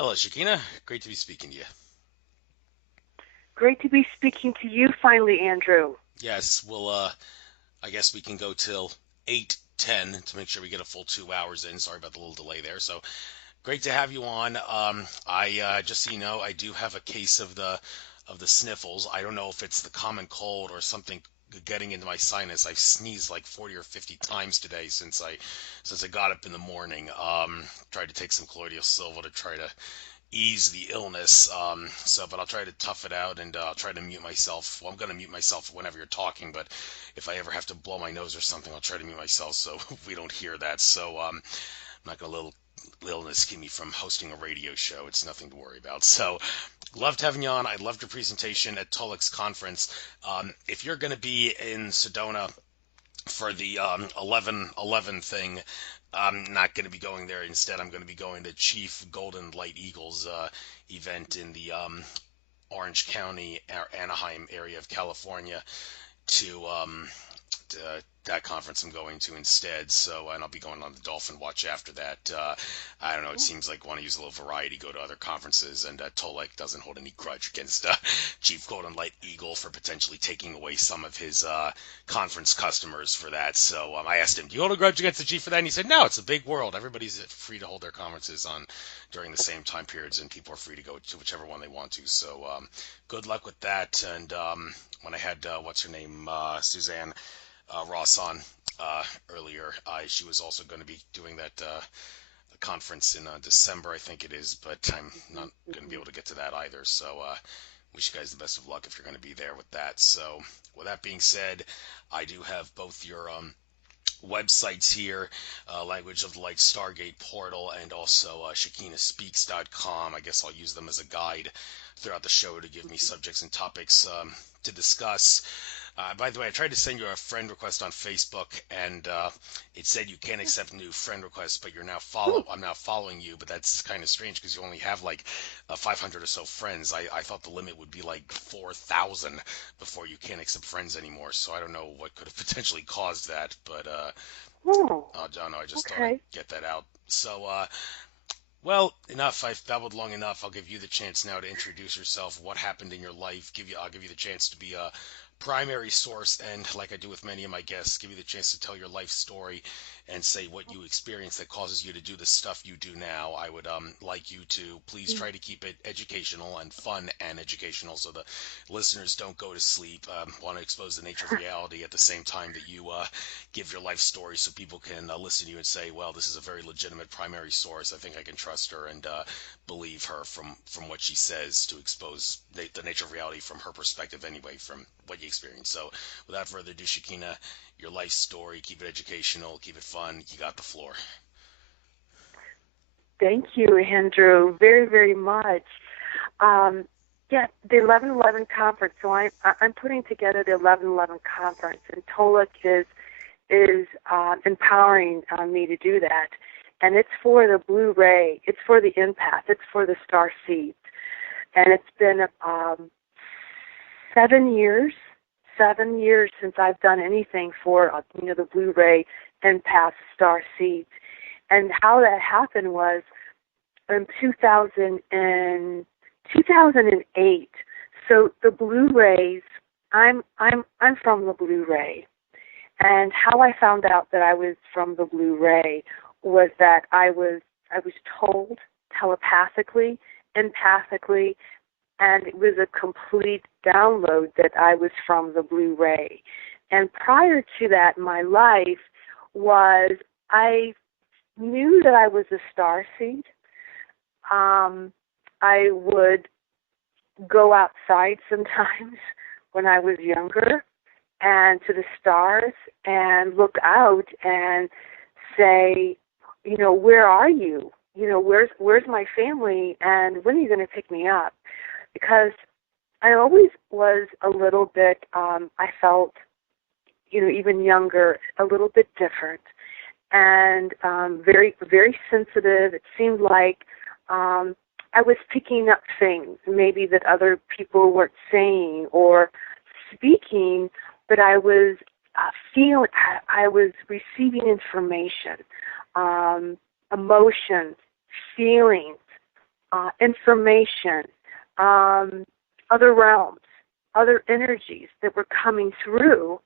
Hello, Shekina. Great to be speaking to you. Great to be speaking to you finally, Andrew. Yes, I guess we can go till 8:10 to make sure we get a full 2 hours in. Sorry about the little delay there. So great to have you on. Just so you know, I do have a case of the sniffles. I don't know if it's the common cold or something getting into my sinus. I've sneezed like 40 or 50 times today since I got up in the morning. Tried to take some colloidal silver to try to ease the illness. But I'll try to tough it out, and I'll try to mute myself. Well, I'm going to mute myself whenever you're talking, but if I ever have to blow my nose or something, I'll try to mute myself so we don't hear that. I'm not going to let illness keep me from hosting a radio show. It's nothing to worry about. So, loved having you on. I loved your presentation at Tolik's conference. If you're going to be in Sedona for the 11/11 thing, I'm not going to be going there. Instead, I'm going to be going to Chief Golden Light Eagles event in the Orange County, Anaheim area of California to that conference I'm going to instead. And I'll be going on the Dolphin Watch after that. I don't know. It seems like want to use a little variety, go to other conferences, and Tolek doesn't hold any grudge against Chief Golden Light Eagle for potentially taking away some of his conference customers for that. I asked him, "Do you hold a grudge against the chief for that?" And he said, "No, it's a big world. Everybody's free to hold their conferences on during the same time periods, and people are free to go to whichever one they want to." Good luck with that. And when I had what's her name, Suzanne Ross on earlier. She was also going to be doing that conference in December, I think it is, but I'm not going to be able to get to that either. Wish you guys the best of luck if you're going to be there with that. So, with that being said, I do have both your websites here, Language of the Light Stargate Portal, and also ShekinahSpeaks.com. I guess I'll use them as a guide throughout the show to give me subjects and topics to discuss. By the way, I tried to send you a friend request on Facebook, and it said you can't accept new friend requests, but I'm now following you, but that's kind of strange because you only have like 500 or so friends. I thought the limit would be like 4,000 before you can't accept friends anymore, so I don't know what could have potentially caused that, but Oh, I don't know, I just thought I'd okay. get that out. Well, enough. I've babbled long enough. I'll give you the chance now to introduce yourself, what happened in your life. I'll give you the chance to be a primary source, and like I do with many of my guests, give you the chance to tell your life story and say what you experienced that causes you to do the stuff you do now. I would like you to please try to keep it educational and fun and educational so the listeners don't go to sleep. Want to expose the nature of reality at the same time that you give your life story so people can listen to you and say, well, this is a very legitimate primary source. I think I can trust her and believe her from what she says to expose the nature of reality from her perspective anyway, from what you experienced. So without further ado, Shekina, your life story, keep it educational, keep it fun. You got the floor. Thank you, Andrew, very, very much. Um, yeah, the 11/11 conference. So I'm putting together the 11/11 conference, and Tolek is empowering me to do that. And it's for the blue ray. It's for the empath. It's for the star seeds. And it's been 7 years, 7 years since I've done anything for the blue ray empath star seeds. And how that happened was in 2008. So the blue rays, I'm from the blue ray. And how I found out that I was from the blue ray was that I was told telepathically, empathically, and it was a complete download that I was from the blue ray. And prior to that, my life was, I knew that I was a star seed. I would go outside sometimes when I was younger and to the stars and look out and say, where are you? Where's my family, and when are you going to pick me up? Because I always was a little bit, I felt, even younger, a little bit different, and very, very sensitive. It seemed like I was picking up things maybe that other people weren't saying or speaking, but I was feeling, I was receiving information, emotions, feelings, information, other realms, other energies that were coming through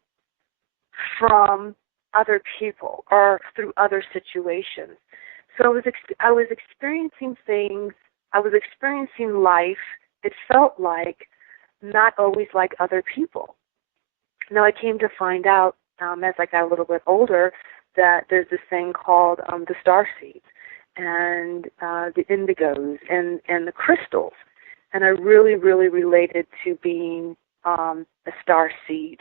from other people or through other situations. So I was experiencing things. I was experiencing life. It felt like not always like other people. Now I came to find out as I got a little bit older that there's this thing called the star seeds and the indigos and the crystals. And I really, really related to being a star seed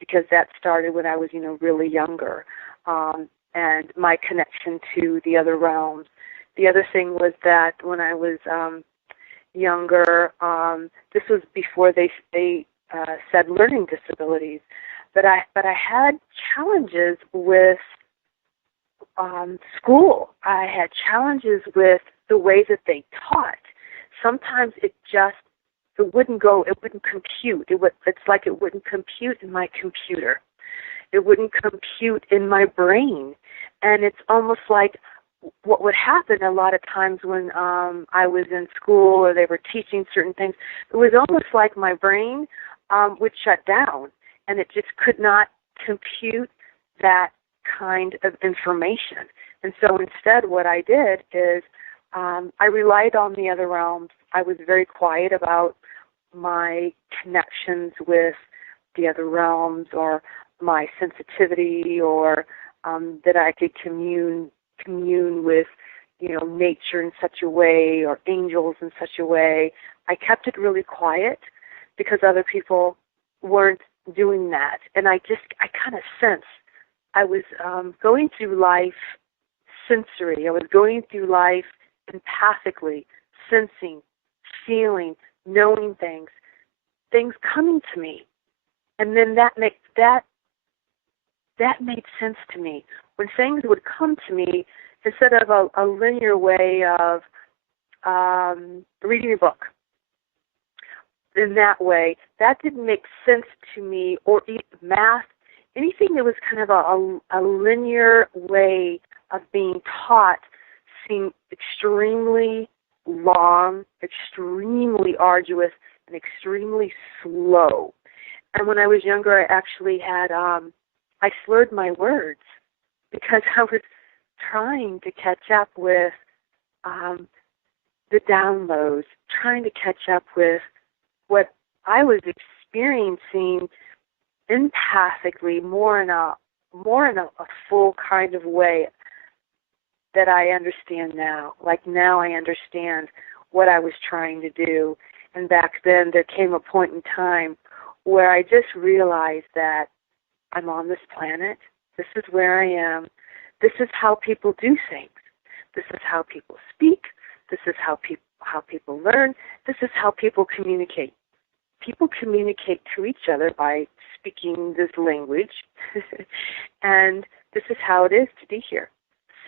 because that started when I was, really younger, and my connection to the other realms. The other thing was that when I was younger, this was before they said learning disabilities, but I had challenges with school. I had challenges with the way that they taught. Sometimes it wouldn't compute. It's like it wouldn't compute in my computer. It wouldn't compute in my brain. And it's almost like what would happen a lot of times when I was in school or they were teaching certain things, it was almost like my brain would shut down and it just could not compute that kind of information. And so instead what I did is I relied on the other realms. I was very quiet about my connections with the other realms or my sensitivity or that I could commune with, nature in such a way or angels in such a way. I kept it really quiet because other people weren't doing that. And I kind of sensed I was going through life sensory. I was going through life empathically, sensing, feeling, knowing things coming to me. And then that made sense to me. When things would come to me, instead of a linear way of reading a book, in that way, that didn't make sense to me, or math, anything that was kind of a linear way of being taught seemed extremely long, extremely arduous, and extremely slow. And when I was younger, I actually had, I slurred my words because I was trying to catch up with the downloads, trying to catch up with what I was experiencing empathically, more in a full kind of way that I understand now. Like now I understand what I was trying to do. And back then there came a point in time where I just realized that I'm on this planet. This is where I am. This is how people do things. This is how people speak. This is how people learn. This is how people communicate. People communicate to each other by speaking this language, and this is how it is to be here.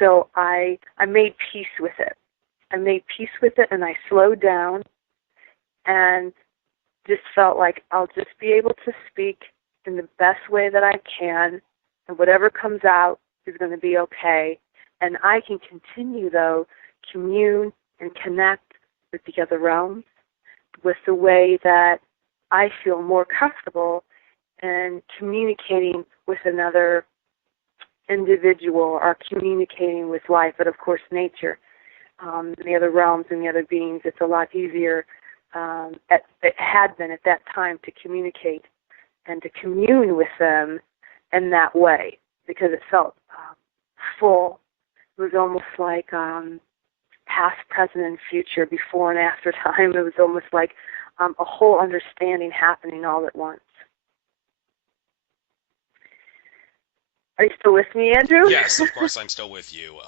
So I made peace with it. I made peace with it, and I slowed down and just felt like I'll just be able to speak in the best way that I can, and whatever comes out is going to be okay. And I can continue, though, commune and connect with the other realms with the way that I feel more comfortable in communicating with another individual or communicating with life, but of course nature, the other realms and the other beings. It's a lot easier, it had been at that time, to communicate and to commune with them in that way because it felt full. It was almost like past, present, and future, before and after time. It was almost like a whole understanding happening all at once. Are you still with me, Andrew? Yes, of course, I'm still with you.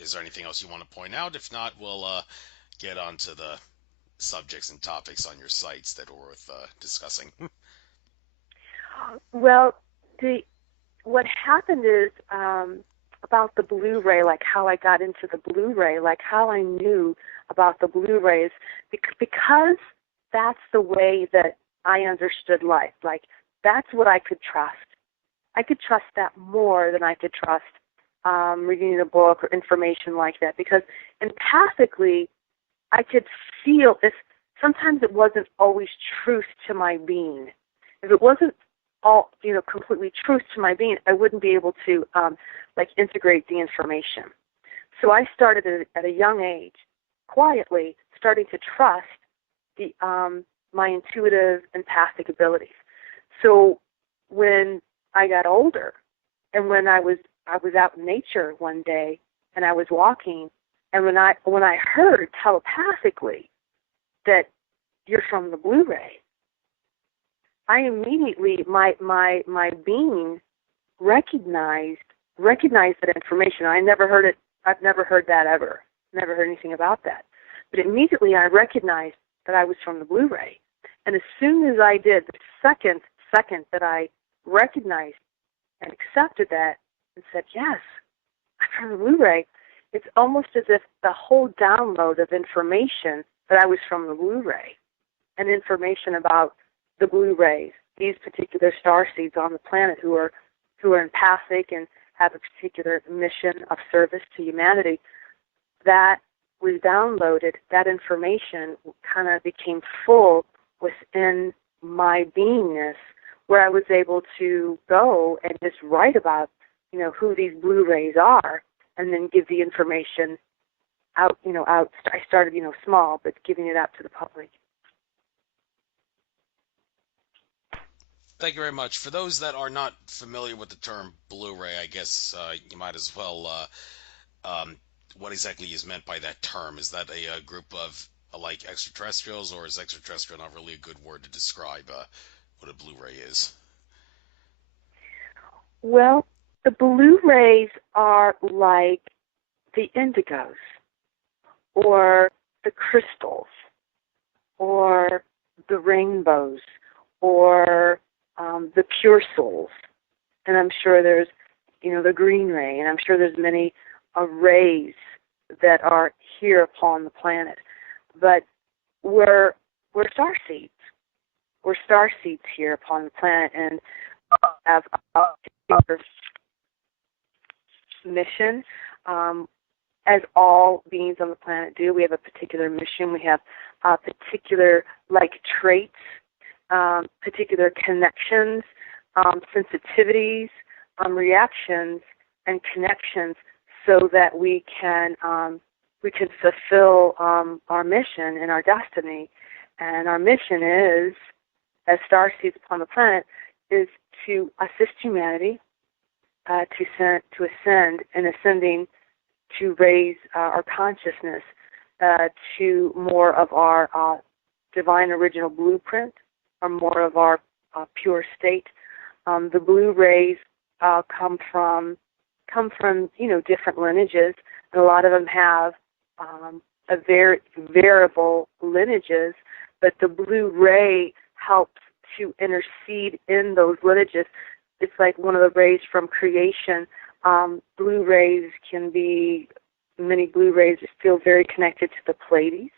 Is there anything else you want to point out? If not, we'll get on to the subjects and topics on your sites that are worth discussing. Well, what happened is about the Blu-ray, like how I got into the Blu-ray, like how I knew about the Blu-rays, because that's the way that I understood life. Like, that's what I could trust. I could trust that more than I could trust reading a book or information like that, because empathically, I could feel if sometimes it wasn't always truth to my being. If it wasn't all, completely truth to my being, I wouldn't be able to integrate the information. So I started at a young age, quietly starting to trust the my intuitive empathic abilities. So when I got older, and when I was out in nature one day, and I was walking, and when I heard telepathically that you're from the blue ray, I immediately my being recognized that information. I never heard it. I've never heard that ever. Never heard anything about that. But immediately I recognized that I was from the blue ray. And as soon as I did, the second that I recognized and accepted that and said, yes, I'm from the blue ray, it's almost as if the whole download of information that I was from the blue ray and information about the blue rays, these particular star seeds on the planet who are empathic and have a particular mission of service to humanity, that was downloaded, that information kind of became full within my beingness, where I was able to go and just write about, who these blue rays are, and then give the information out. I started, small, but giving it out to the public. Thank you very much. For those that are not familiar with the term Blu-ray, I guess you might as well. What exactly is meant by that term? Is that a group of like extraterrestrials, or is extraterrestrial not really a good word to describe what a Blu-ray is? Well, the blue rays are like the indigos, or the crystals, or the rainbows, or the pure souls. And I'm sure there's, the green ray, and I'm sure there's many rays that are here upon the planet. But we're star seeds. We're star seeds here upon the planet, and have a mission, as all beings on the planet do. We have a particular mission. We have particular traits, particular connections, sensitivities, reactions, and connections, so that we can fulfill our mission and our destiny. And our mission is, as star seeds upon the planet, is to assist humanity to ascend, and ascending to raise our consciousness to more of our divine original blueprint, or more of our pure state. The blue rays come from different lineages, and a lot of them have a very variable lineages, but the blue ray helps to intercede in those lineages. It's like one of the rays from creation. Blue rays many blue rays feel very connected to the Pleiades.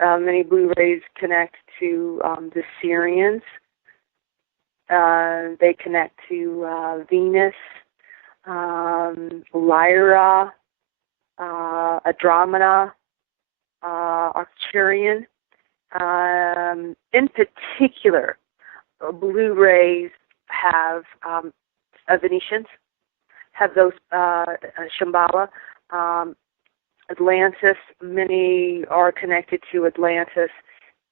Many blue rays connect to the Sirians. They connect to Venus, Lyra, Andromeda, Arcturian. In particular, blue rays have Venetians, have those Shambhala, Atlantis. Many are connected to Atlantis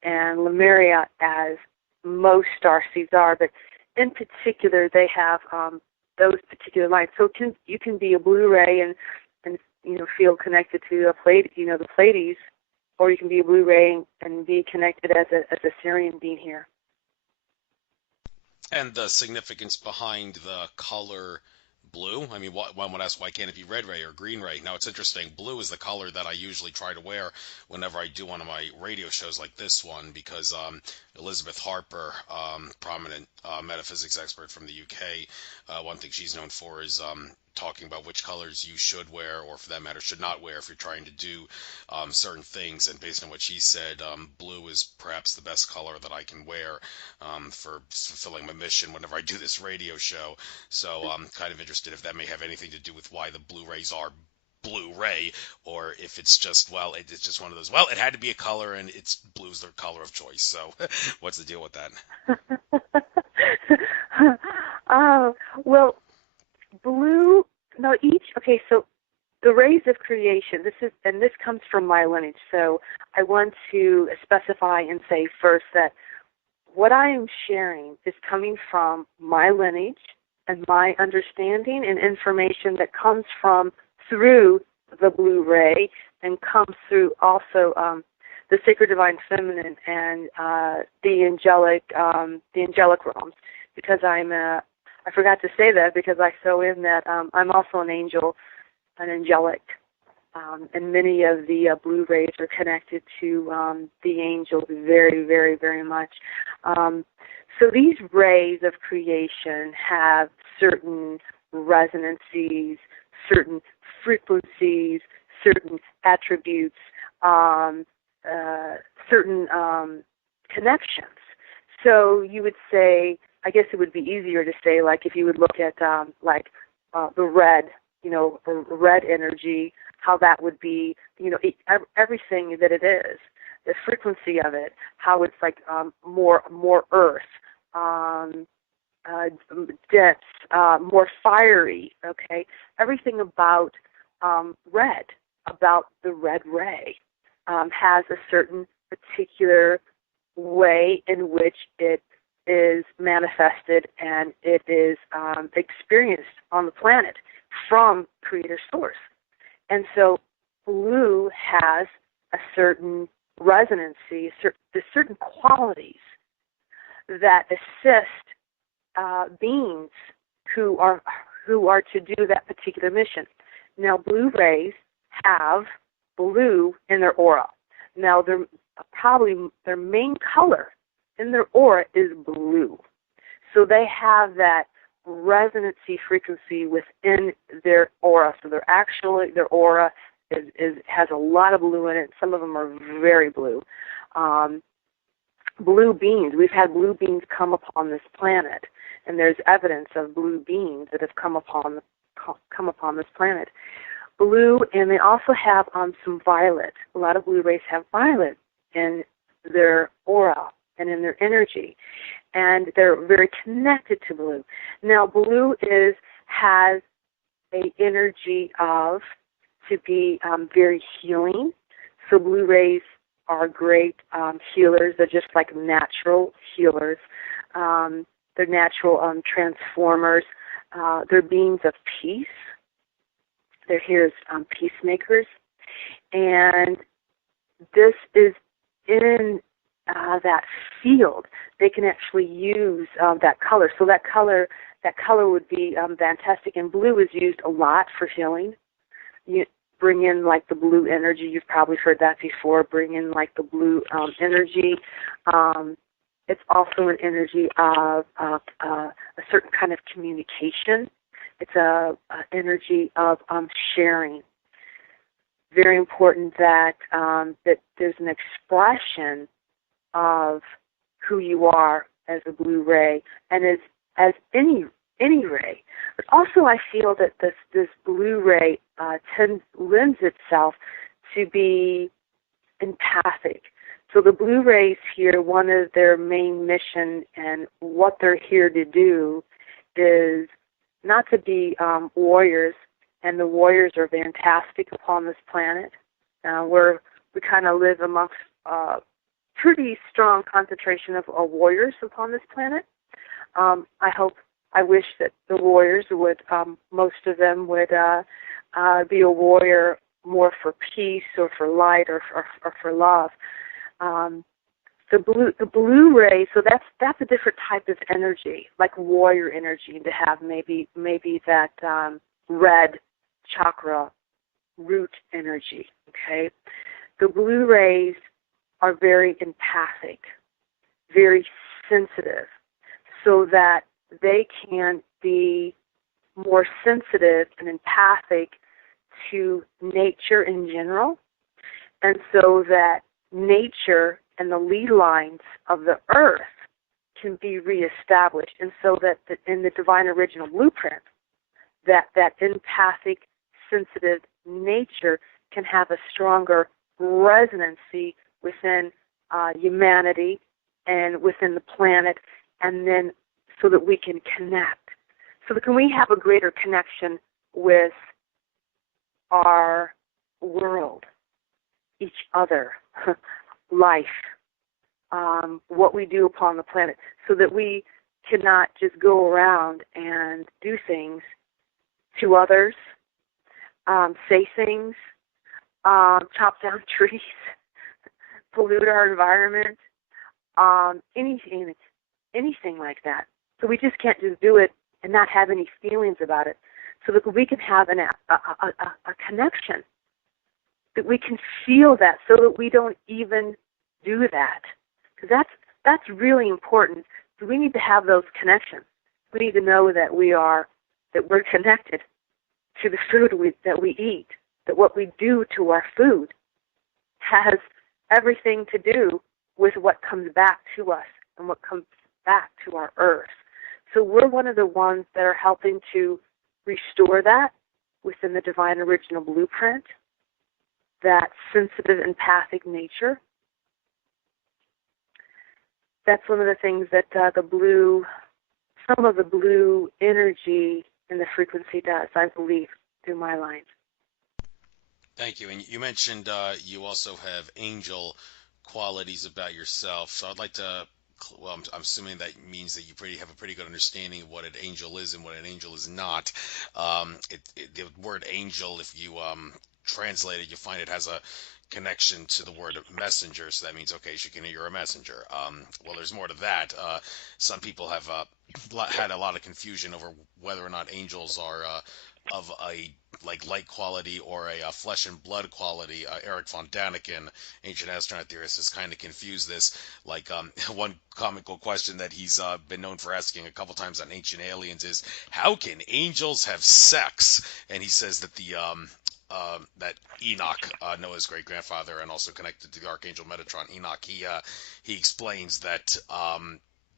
and Lemuria, as most starseeds are, but in particular they have those particular lines. So you can be a blue ray and feel connected to the Pleiades, or you can be a blue ray and be connected as a Syrian being here. And the significance behind the color blue? I mean, one would ask, why can't it be red ray or green ray? Now, it's interesting. Blue is the color that I usually try to wear whenever I do one of my radio shows like this one, because Elizabeth Harper, prominent metaphysics expert from the UK, one thing she's known for is talking about which colors you should wear, or for that matter should not wear, if you're trying to do certain things. And based on what she said, blue is perhaps the best color that I can wear for fulfilling my mission whenever I do this radio show. So I'm kind of interested if that may have anything to do with why the blue rays are blue ray, or if it's just, well, it's just one of those, well, it had to be a color and it's blue's their color of choice. So what's the deal with that? Well, blue, no, okay, so the rays of creation, this comes from my lineage, so I want to specify and say first that what I am sharing is coming from my lineage and my understanding and information that comes from through the blue ray and comes through also the sacred divine feminine and the angelic realms. Because I forgot to say that because I sew in that I'm also an angel, an angelic, and many of the blue rays are connected to the angels very, very, very much. So these rays of creation have certain resonancies, certain frequencies, certain attributes, certain connections. So you would say, I guess it would be easier to say, like if you would look at the red, red energy, how that would be, everything that it is, the frequency of it, how it's like more earth, dense, more fiery, okay? Everything about red, about the red ray, has a certain particular way in which it is manifested and it is experienced on the planet from Creator Source. And so blue has a certain resonancy, certain qualities that assist beings who are to do that particular mission. Now, blue rays have blue in their aura. Now, their main color in their aura is blue. So they have that resonancy frequency within their aura. So their aura has a lot of blue in it. Some of them are very blue. Blue beings. We've had blue beings come upon this planet, and there's evidence of blue beings that have come upon this planet. Blue, and they also have some violet. A lot of blue rays have violet in their aura and in their energy, and they're very connected to blue. Now, blue has a energy to be very healing. So blue rays are great healers. They're just like natural healers. They're natural transformers. They're beings of peace. They're here as peacemakers. And this is in that field. They can actually use that color. So that color would be fantastic. And blue is used a lot for healing. You bring in like the blue energy. You've probably heard that before. Bring in like the blue energy. It's also an energy of a certain kind of communication. It's a energy of sharing. Very important that that there's an expression of who you are as a blue ray and as any ray. But also I feel that this blue ray lends itself to be empathic. So the blue rays here, one of their main mission and what they're here to do is not to be warriors, and the warriors are fantastic upon this planet. We kind of live amongst pretty strong concentration of warriors upon this planet. I wish that the warriors would, most of them would be a warrior more for peace or for light or for love. The blue ray, so that's a different type of energy, like warrior energy, to have maybe that red chakra root energy. Okay, the blue rays are very empathic, very sensitive, so that they can be more sensitive and empathic to nature in general, and so that nature and the lead lines of the earth can be reestablished, and so that in the divine original blueprint, that empathic, sensitive nature can have a stronger resonancy within humanity and within the planet, and then so that we can connect. So that can we have a greater connection with our world, each other, life, what we do upon the planet, so that we cannot just go around and do things to others, say things, chop down trees, pollute our environment, anything like that. So we just can't just do it and not have any feelings about it, so that we can have a connection, that we can feel that, so that we don't even do that. Because that's really important. So we need to have those connections. We need to know that we're connected to the food that we eat, that what we do to our food has everything to do with what comes back to us and what comes back to our earth. So we're one of the ones that are helping to restore that within the divine original blueprint, that sensitive empathic nature. That's one of the things that some of the blue energy in the frequency does, I believe, through my lines. Thank you. And you mentioned you also have angel qualities about yourself. So I'd like to, well, I'm assuming that means that you have a pretty good understanding of what an angel is and what an angel is not. The word angel, if you translate it, you find it has a connection to the word messenger. So that means, okay, Shekina, you're a messenger. Well, there's more to that. Some people have had a lot of confusion over whether or not angels are of a light quality or a flesh and blood quality. Eric von Daniken, ancient astronaut theorist, has kind of confused this. One comical question that he's been known for asking a couple times on Ancient Aliens is, how can angels have sex? And he says that that Enoch, Noah's great grandfather, and also connected to the archangel Metatron, Enoch, he explains that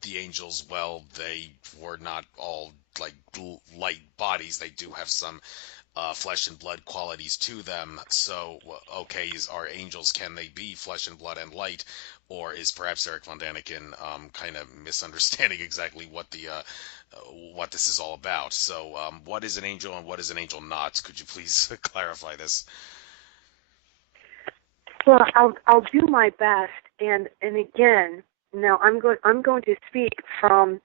the angels, well, they were not all like light bodies. They do have some flesh and blood qualities to them. So, okay, are angels, can they be flesh and blood and light? Or is perhaps Eric von Daniken kind of misunderstanding exactly what this is all about? So, what is an angel and what is an angel not? Could you please clarify this? Well, I'll do my best, and again, now I'm going to speak from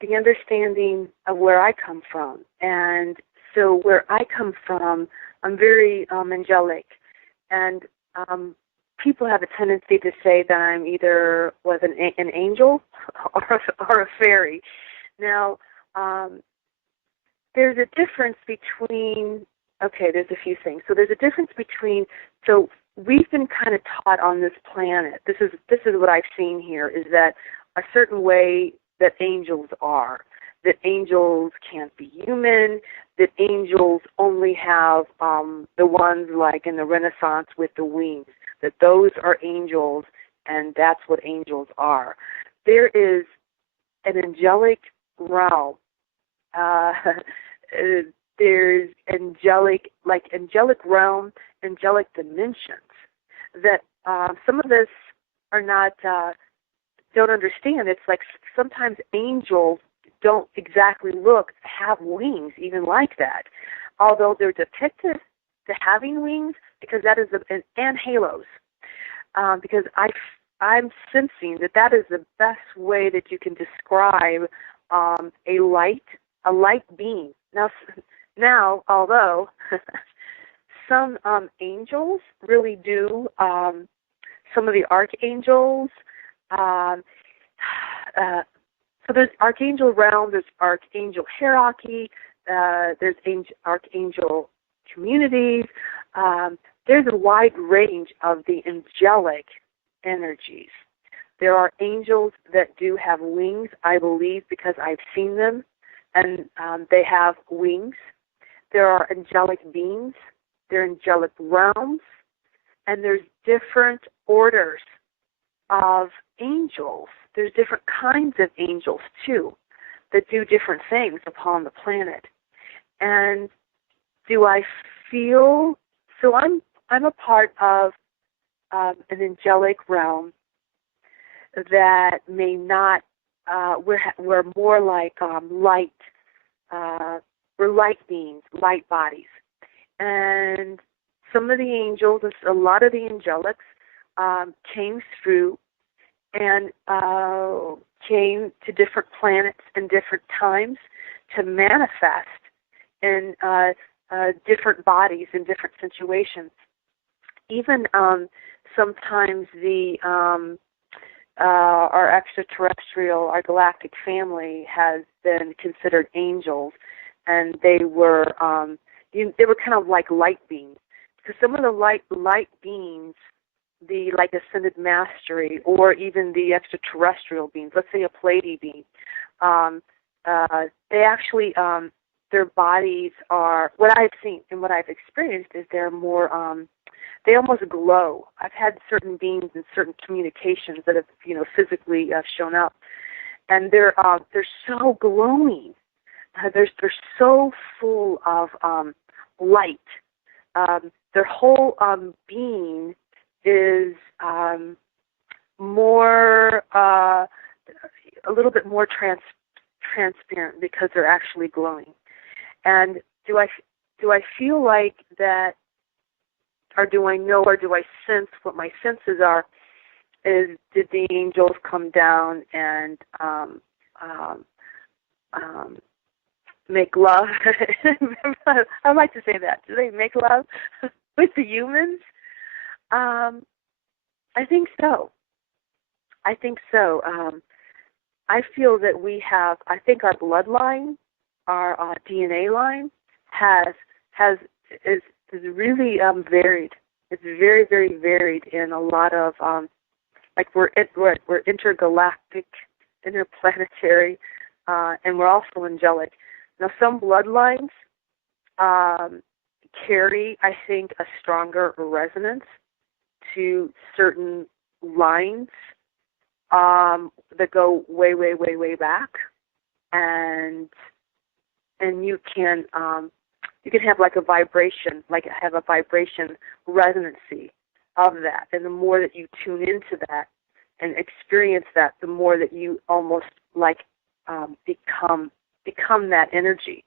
the understanding of where I come from, and so where I come from, I'm very angelic, and people have a tendency to say that I'm either an angel or a fairy. Now, there's a difference between. Okay, there's a few things. So there's a difference between. So we've been kind of taught on this planet. This is what I've seen here, is that a certain way that angels are, that angels can't be human, that angels only have the ones like in the Renaissance with the wings, that those are angels, and that's what angels are. There is an angelic realm. There's angelic realm, angelic dimensions that some of us are not don't understand. It's like sometimes angels don't exactly have wings even like that, although they're depicted to having wings, because that is and halos, because I'm sensing that is the best way that you can describe a light being. Now, although some angels really do, some of the archangels, so there's archangel realm, there's archangel hierarchy, there's archangel communities. There's a wide range of the angelic energies. There are angels that do have wings, I believe, because I've seen them, and they have wings. There are angelic beings, there are angelic realms, and there's different orders of angels. There's different kinds of angels, too, that do different things upon the planet. And do I feel so. I'm a part of an angelic realm that may not. We're more like light. We're light beings, light bodies, and some of the angels, a lot of the angelics, came through and came to different planets and different times to manifest in different bodies in different situations. Even sometimes our extraterrestrial, our galactic family has been considered angels, and they were kind of like light beings. Because some of the light beings, the like ascended mastery, or even the extraterrestrial beings, let's say a Pleiadian being, they actually their bodies are, what I've seen and what I've experienced is they're more they almost glow. I've had certain beings and certain communications that have physically shown up, and they're so glowing. They're so full of light. Their whole being is more a little bit more transparent because they're actually glowing. And do I feel like that, or do I know, or do I sense what my senses are? Is did the angels come down and make love? I like to say that. Do they make love with the humans? I think so. I feel that we have. I think our bloodline, our DNA line, is really varied. It's very, very varied in a lot of like we're intergalactic, interplanetary, and we're also angelic. Now, some bloodlines carry, I think, a stronger resonance to certain lines that go way, way, way, way back, and you can have like a vibration, resonancy of that, and the more that you tune into that and experience that, the more that you almost like become that energy.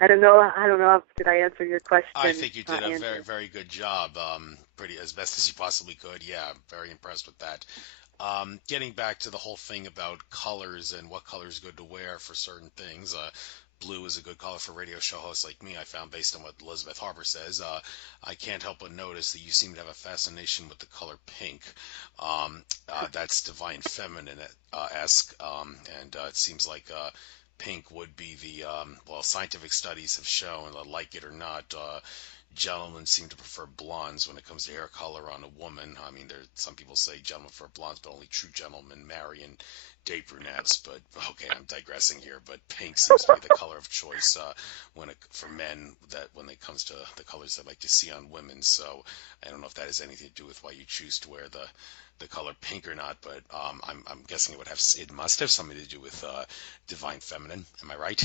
I don't know. Did I answer your question? I think you did a very, very good job. Pretty as best as you possibly could. Yeah, I'm very impressed with that. Getting back to the whole thing about colors and what color is good to wear for certain things. Blue is a good color for radio show hosts like me, I found, based on what Elizabeth Harper says. I can't help but notice that you seem to have a fascination with the color pink. That's divine feminine-esque, and it seems like pink would be the, scientific studies have shown, like it or not, gentlemen seem to prefer blondes when it comes to hair color on a woman. I mean, some people say gentlemen prefer blondes, but only true gentlemen marry and date brunettes. But okay, I'm digressing here. But pink seems to be the color of choice for men, that when it comes to the colors they like to see on women. So I don't know if that has anything to do with why you choose to wear the color pink or not, but I'm guessing it must have something to do with divine feminine. Am I right?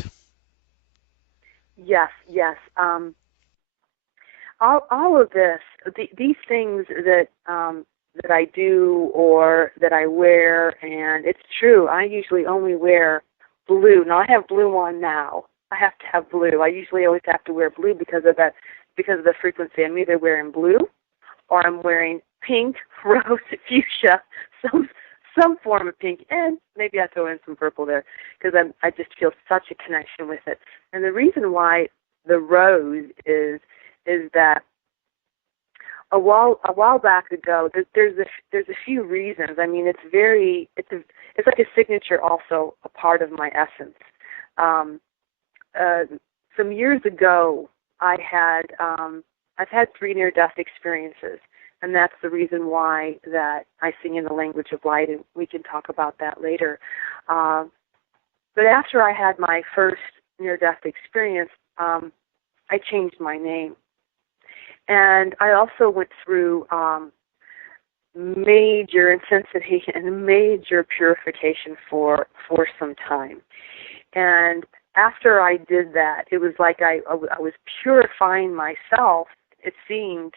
Yes. All of this, these things that I do or that I wear, and it's true, I usually only wear blue. Now, I have blue on now. I have to have blue. I usually always have to wear blue because of the frequency. I'm either wearing blue or I'm wearing pink, rose, fuchsia, some form of pink, and maybe I throw in some purple there because I just feel such a connection with it. And the reason why the rose is that a while back ago, there's a few reasons. I mean, it's like a signature, also a part of my essence. Some years ago, I've had 3 near-death experiences, and that's the reason why that I sing in the language of light, and we can talk about that later. But after I had my first near-death experience, I changed my name. And I also went through major intensity and major purification for some time. And after I did that, it was like I was purifying myself, it seemed.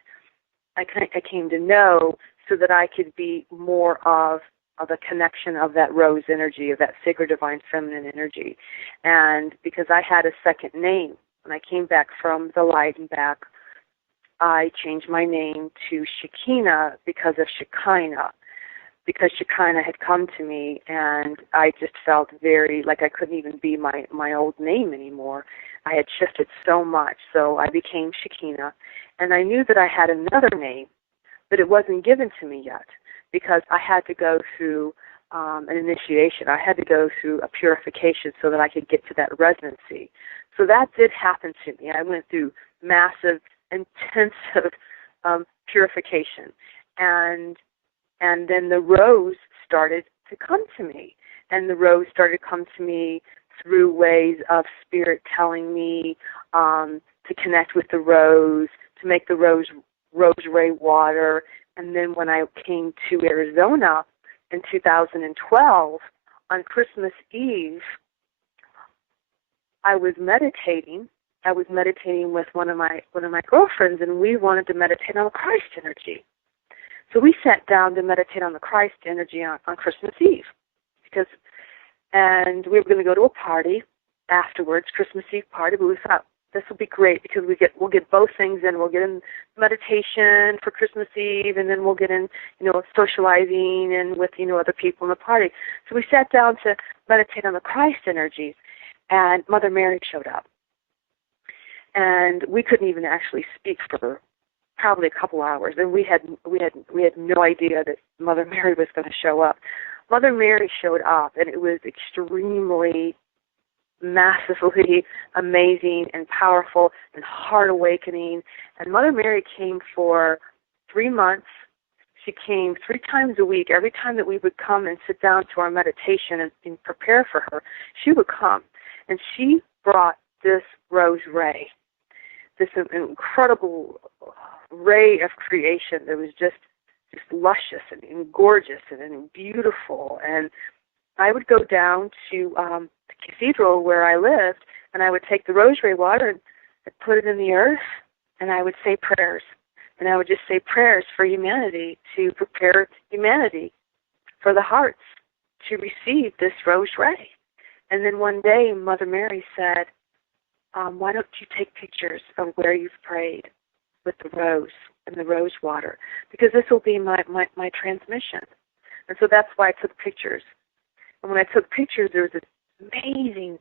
I came to know so that I could be more of a connection of that rose energy, of that sacred divine feminine energy. And because I had a second name, when I came back from the light and back, I changed my name to Shekina because of Shekinah, because Shekinah had come to me, and I just felt very like I couldn't even be my old name anymore. I had shifted so much, so I became Shekina, and I knew that I had another name, but it wasn't given to me yet because I had to go through an initiation. I had to go through a purification so that I could get to that residency. So that did happen to me. I went through massive, intensive purification, and then the rose started to come to me, and the rose started to come to me through ways of spirit telling me to connect with the rose, to make the rose ray water. And then when I came to Arizona in 2012, on Christmas Eve, I was meditating. I was meditating with one of my girlfriends, and we wanted to meditate on the Christ energy. So we sat down to meditate on the Christ energy on Christmas Eve, and we were going to go to a party afterwards, Christmas Eve party. But we thought this will be great because we'll get both things in. We'll get in meditation for Christmas Eve, and then we'll get in, socializing and with other people in the party. So we sat down to meditate on the Christ energies, and Mother Mary showed up, and we couldn't even actually speak for probably a couple hours, and we had no idea that Mother Mary was going to show up. Mother Mary showed up, and it was extremely, massively amazing and powerful and heart awakening. And Mother Mary came for 3 months. She came 3 times a week. Every time that we would come and sit down to our meditation and prepare for her, she would come, and she brought this rose ray, this incredible ray of creation that was just luscious and gorgeous and beautiful. And I would go down to the cathedral where I lived, and I would take the rosary water and put it in the earth, and I would say prayers. And I would just say prayers for humanity, to prepare humanity for the hearts to receive this rose ray. And then one day, Mother Mary said, why don't you take pictures of where you've prayed with the rose and the rose water, because this will be my transmission. And so that's why I took pictures. And when I took pictures, there was this amazing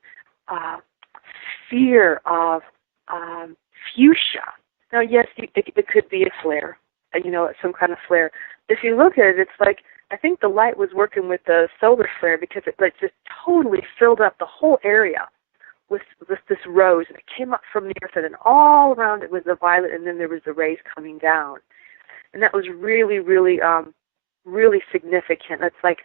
sphere of fuchsia. Now, yes, it could be a flare, some kind of flare. If you look at it, it's like, I think the light was working with the solar flare, because it just totally filled up the whole area with this rose, and it came up from the earth, and then all around it was the violet, and then there was the rays coming down. And that was really, really, really significant. It's like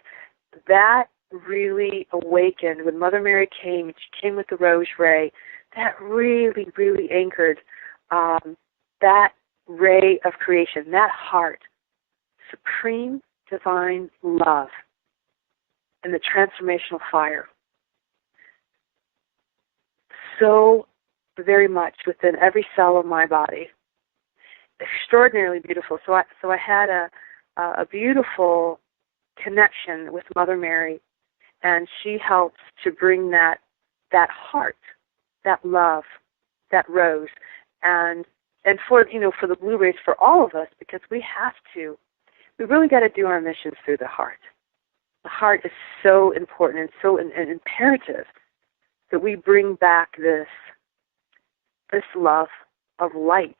that really awakened when Mother Mary came, and she came with the rose ray. That really, really anchored that ray of creation, that heart, supreme divine love, and the transformational fire. So very much within every cell of my body. Extraordinarily beautiful. So I had a beautiful connection with Mother Mary, and she helps to bring that heart, that love, that rose, and for for the blue rays, for all of us, because we really got to do our missions through the heart. The heart is so important and so imperative that we bring back this love of light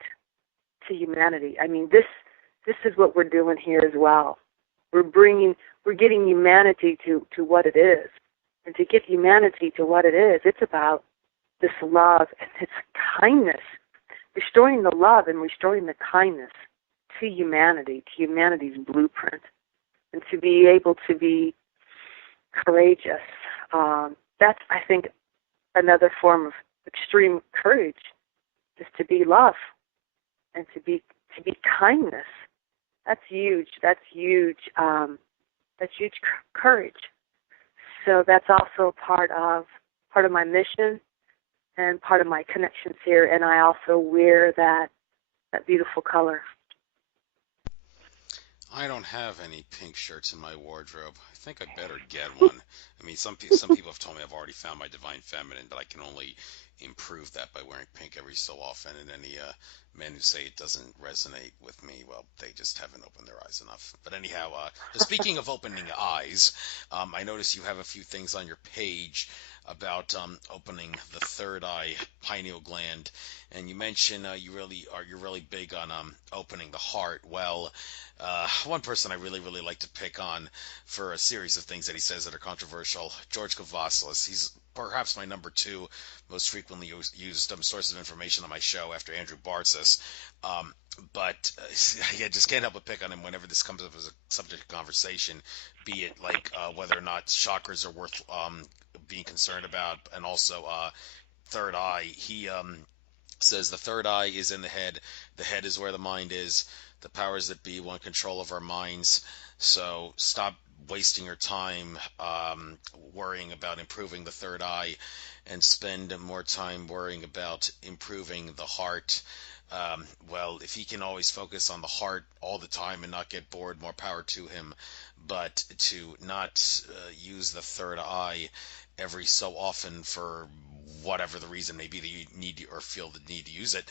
to humanity. I mean, this is what we're doing here as well. We're getting humanity to what it is. And to get humanity to what it is, it's about this love and this kindness, restoring the love and restoring the kindness to humanity, to humanity's blueprint, and to be able to be courageous. That's, I think, another form of extreme courage, is to be love and to be kindness. That's huge. That's huge. That's huge courage. So that's also part of my mission, and part of my connections here, and I also wear that beautiful color. I don't have any pink shirts in my wardrobe. I think I better get one. I mean, some people have told me I've already found my divine feminine, but I can only improve that by wearing pink every so often. And any men who say it doesn't resonate with me, well, they just haven't opened their eyes enough. But anyhow, speaking of opening eyes, I notice you have a few things on your page about opening the third eye, pineal gland, and you mention you're really big on opening the heart. Well, one person I really like to pick on for a series of things that he says that are controversial, George Kavasilis. He's perhaps my number two most frequently used source of information on my show after Andrew Bartzis. But I just can't help but pick on him whenever this comes up as a subject of conversation, be it like whether or not chakras are worth being concerned about, and also third eye. He says the third eye is in the head. The head is where the mind is. The powers that be want control of our minds. So stop wasting your time worrying about improving the third eye and spend more time worrying about improving the heart. Well, if he can always focus on the heart all the time and not get bored, more power to him. But to not use the third eye every so often for whatever the reason may be that you need or feel the need to use it,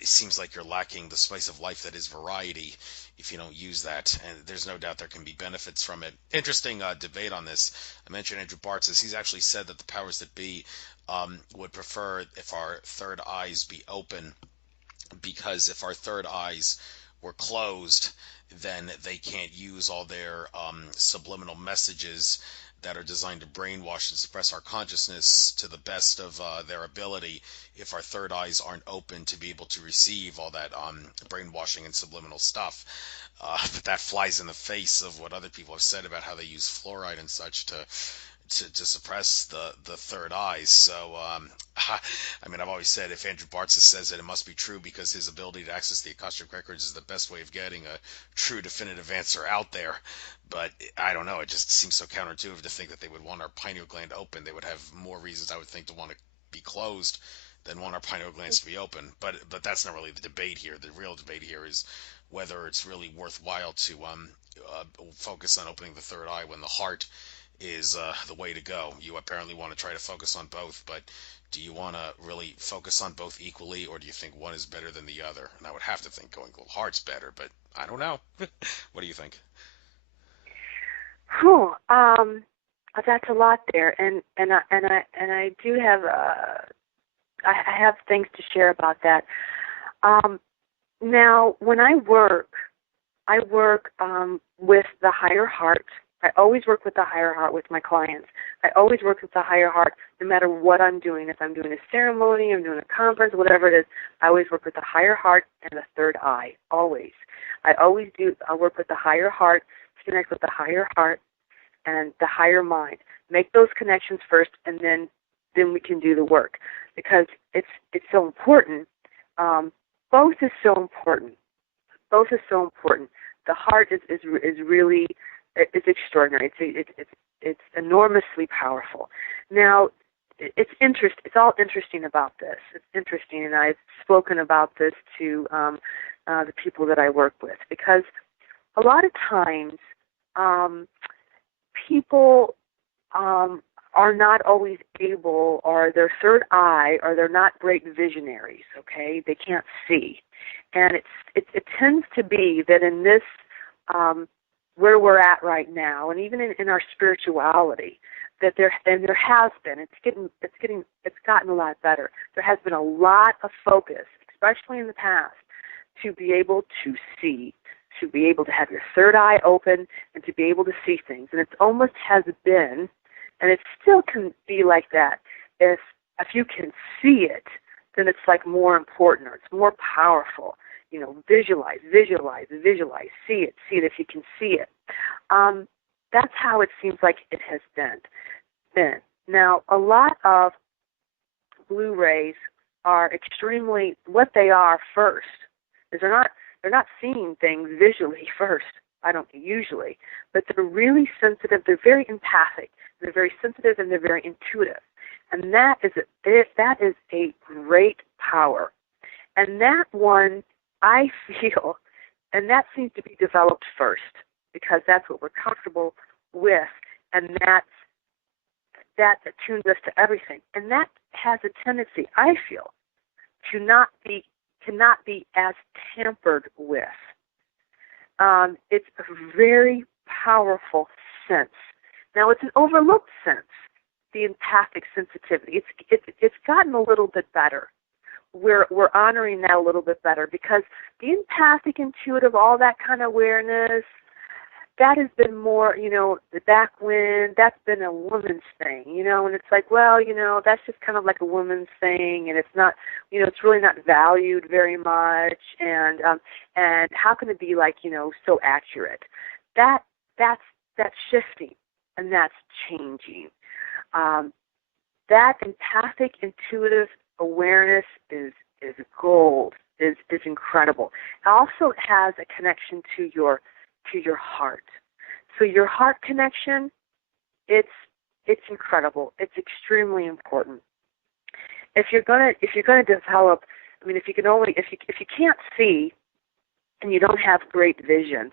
it seems like you're lacking the spice of life that is variety if you don't use that. And there's no doubt there can be benefits from it. Interesting debate on this. I mentioned Andrew Bartzis. He's actually said that the powers that be would prefer if our third eyes be open, because if our third eyes were closed, then they can't use all their subliminal messages that are designed to brainwash and suppress our consciousness to the best of their ability if our third eyes aren't open to be able to receive all that brainwashing and subliminal stuff. But that flies in the face of what other people have said about how they use fluoride and such to suppress the third eyes. So, I mean, I've always said if Andrew Bartzis says it must be true, because his ability to access the Akashic Records is the best way of getting a true definitive answer out there. But I don't know, it just seems so counterintuitive to think that they would want our pineal gland open. They would have more reasons, I would think, to want to be closed than want our pineal glands to be open. But that's not really the debate here. The real debate here is whether it's really worthwhile to focus on opening the third eye when the heart is the way to go. You apparently want to try to focus on both, but do you want to really focus on both equally, or do you think one is better than the other? And I would have to think going the heart's better, but I don't know. What do you think? Whew, that's a lot there, and I do have I have things to share about that. Now, when I work with the higher heart. I always work with the higher heart with my clients. I always work with the higher heart no matter what I'm doing. If I'm doing a ceremony, I'm doing a conference, whatever it is, I always work with the higher heart and the third eye, always. I work with the higher heart to connect with the higher heart and the higher mind. Make those connections first, and then we can do the work, because it's so important. Both is so important. Both is so important. The heart is really, it's extraordinary. It's enormously powerful. Now, it's all interesting about this. It's interesting, and I've spoken about this to the people that I work with, because a lot of times people are not always able, or their third eye, or they're not great visionaries. Okay, they can't see, and it tends to be that in this where we're at right now, and even in our spirituality, that there has been, it's gotten a lot better. There has been a lot of focus, especially in the past, to be able to see, to be able to have your third eye open, and to be able to see things. And it almost has been, and it still can be like that. If you can see it, then it's like more important, or it's more powerful. You know, visualize, see it if you can see it. That's how it seems like it has been. Now, a lot of Blu-rays are extremely, what they are first is they're not seeing things visually first. I don't usually, but they're really sensitive. They're very empathic. They're very sensitive, and they're very intuitive. And that is a great power. And that one, I feel, and that seems to be developed first, because that's what we're comfortable with, and that attunes us to everything. And that has a tendency, I feel, cannot be as tampered with. It's a very powerful sense. Now, it's an overlooked sense, the empathic sensitivity. It's gotten a little bit better. We're honoring that a little bit better, because the empathic, intuitive, all that kind of awareness, that has been more, back when, that's been a woman's thing, and it's like, well, that's just kind of like a woman's thing, and it's not, it's really not valued very much, and how can it be like, so accurate? That's shifting, and that's changing. That empathic, intuitive awareness is gold, is incredible. It also has a connection to your heart. So your heart connection, it's incredible. It's extremely important. If you're gonna develop, if you can't see and you don't have great vision,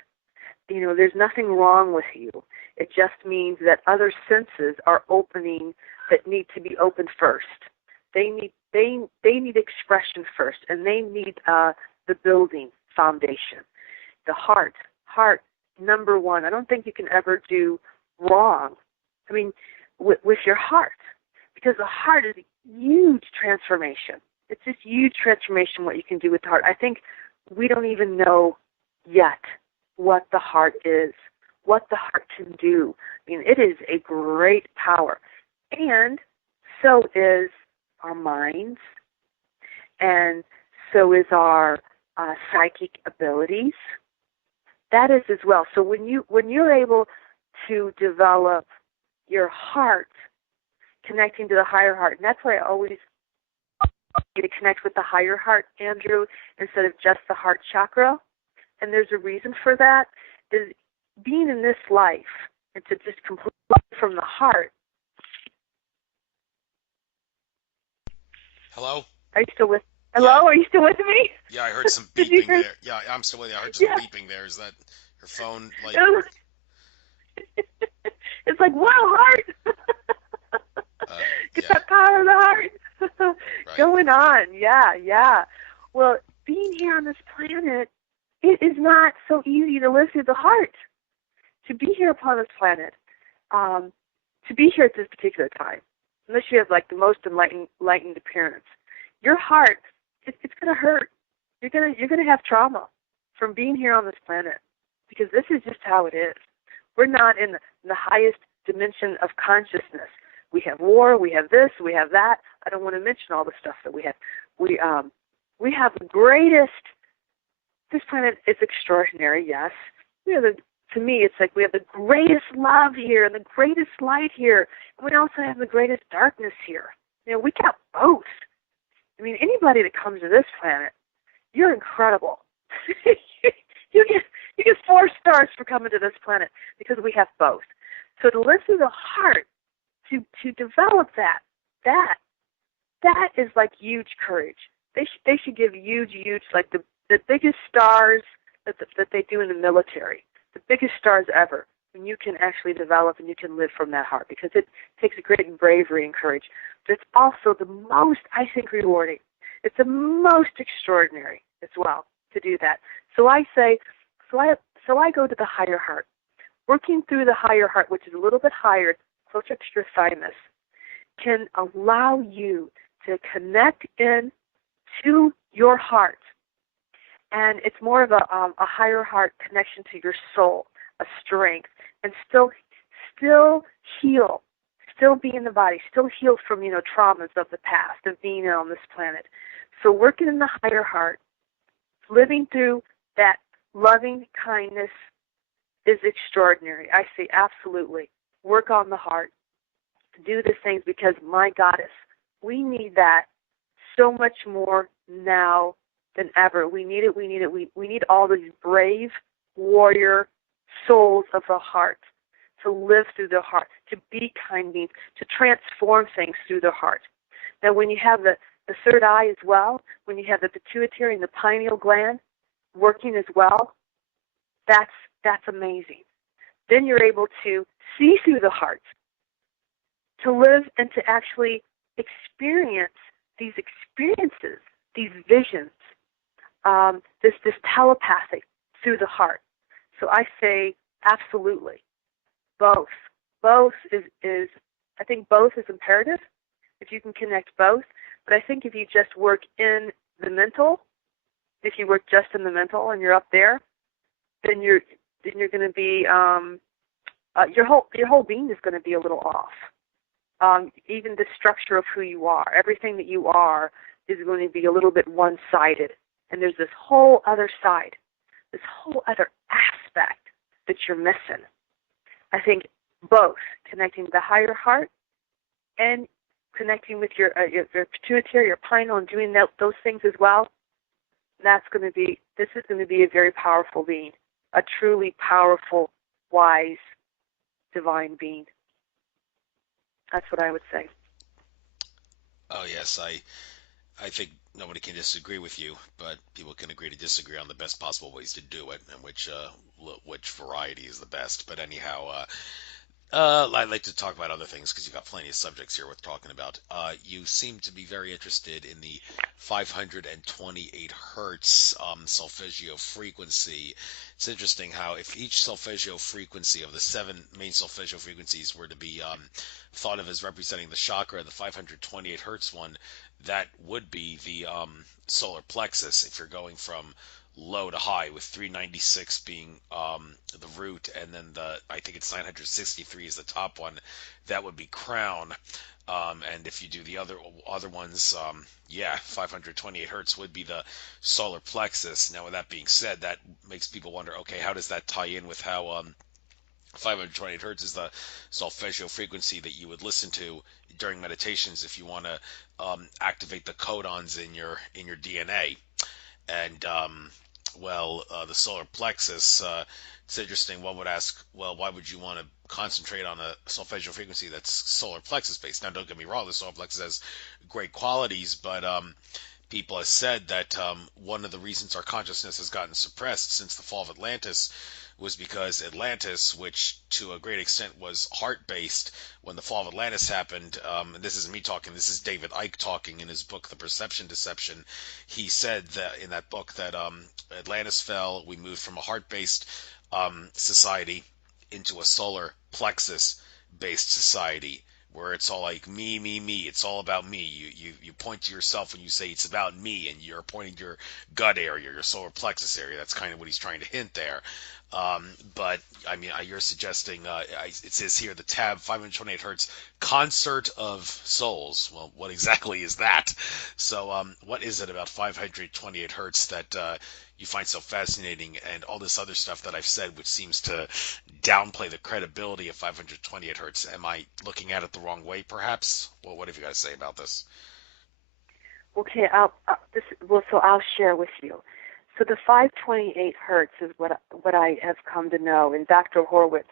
there's nothing wrong with you. It just means that other senses are opening that need to be opened first. They need expression first, and they need the building foundation. The heart, number one. I don't think you can ever do wrong. With your heart, because the heart is a huge transformation. It's this huge transformation what you can do with the heart. I think we don't even know yet what the heart is, what the heart can do. It is a great power, and so is our minds, and so is our psychic abilities. That is as well. So when you're able to develop your heart, connecting to the higher heart, and that's why I always get to connect with the higher heart, Andrew, instead of just the heart chakra. And there's a reason for that, is being in this life and to just completely from the heart. Hello? Are you still with? Hello? Yeah. Are you still with me? Yeah, I heard some beeping there. Yeah, I'm still with you. I heard some beeping there. Is that your phone? It's like, wow, heart. Get that power of the heart going on. Yeah. Well, being here on this planet, it is not so easy to listen to the heart. To be here upon this planet, to be here at this particular time, unless you have like the most enlightened appearance, your heart, it's going to hurt. You're going to have trauma from being here on this planet, because this is just how it is. We're not in the highest dimension of consciousness. We have war, we have this, we have that. I don't want to mention all the stuff that we have. We have the greatest. This planet is extraordinary, yes. To me, it's like we have the greatest love here and the greatest light here, and we also have the greatest darkness here. We got both. Anybody that comes to this planet, you're incredible. you get 4 stars for coming to this planet, because we have both. So to listen to the heart, to develop that is like huge courage. They should give huge, like the biggest stars that they do in the military, the biggest stars ever, when you can actually develop and you can live from that heart, because it takes a great bravery and courage. But it's also the most, I think, rewarding. It's the most extraordinary as well to do that. So I say, so I go to the higher heart. Working through the higher heart, which is a little bit higher, closer to your thymus, can allow you to connect in to your heart. And it's more of a higher heart connection to your soul, a strength, and still heal, still be in the body, still heal from, traumas of the past, of being on this planet. So working in the higher heart, living through that loving kindness is extraordinary. I say absolutely. Work on the heart. Do these things, because, my goddess, we need that so much more now than ever. We need it. We need all these brave warrior souls of the heart to live through the heart, to be kind beings, to transform things through the heart. Now, when you have the third eye as well, when you have the pituitary and the pineal gland working as well, that's amazing. Then you're able to see through the heart, to live and to actually experience these experiences, these visions, this telepathy through the heart. So I say absolutely, both. Both is I think both is imperative if you can connect both. But I think if you just work in the mental, if you work just in the mental and you're up there, then you're going to be your whole being is going to be a little off. Even the structure of who you are, everything that you are, is going to be a little bit one-sided. And there's this whole other side, this whole other aspect that you're missing. I think both connecting the higher heart and connecting with your pituitary, your pineal, and doing those things as well. This is going to be a very powerful being, a truly powerful, wise, divine being. That's what I would say. Oh yes, I think nobody can disagree with you, but people can agree to disagree on the best possible ways to do it and which variety is the best. But anyhow, I'd like to talk about other things because you've got plenty of subjects here worth talking about. You seem to be very interested in the 528 hertz solfeggio frequency. It's interesting how if each solfeggio frequency of the 7 main solfeggio frequencies were to be thought of as representing the chakra, the 528 hertz one, that would be the solar plexus if you're going from low to high, with 396 being the root, and then I think it's 963 is the top one. That would be crown. And if you do the other ones, 528 hertz would be the solar plexus. Now, with that being said, that makes people wonder, okay, how does that tie in with how 528 hertz is the solfeggio frequency that you would listen to during meditations if you want to activate the codons in your DNA. And the solar plexus, it's interesting. One would ask, well, why would you want to concentrate on a solfeggio frequency that's solar plexus based? Now, don't get me wrong, the solar plexus has great qualities, but people have said that one of the reasons our consciousness has gotten suppressed since the fall of Atlantis was because Atlantis, which to a great extent was heart-based, when the fall of Atlantis happened, and this isn't me talking, this is David Icke talking in his book, The Perception Deception. He said that in that book that Atlantis fell, we moved from a heart-based society into a solar plexus-based society, where it's all like me, me, me. It's all about me. You point to yourself when you say it's about me, and you're pointing to your gut area, your solar plexus area. That's kind of what he's trying to hint there. But I mean, you're suggesting it says here the tab 528 hertz concert of souls. Well, what exactly is that? So, what is it about 528 hertz that you find so fascinating, and all this other stuff that I've said, which seems to downplay the credibility of 528 hertz? Am I looking at it the wrong way, perhaps? Well, what have you got to say about this? Okay, so I'll share with you. So the 528 hertz is what I have come to know, and Dr. Horowitz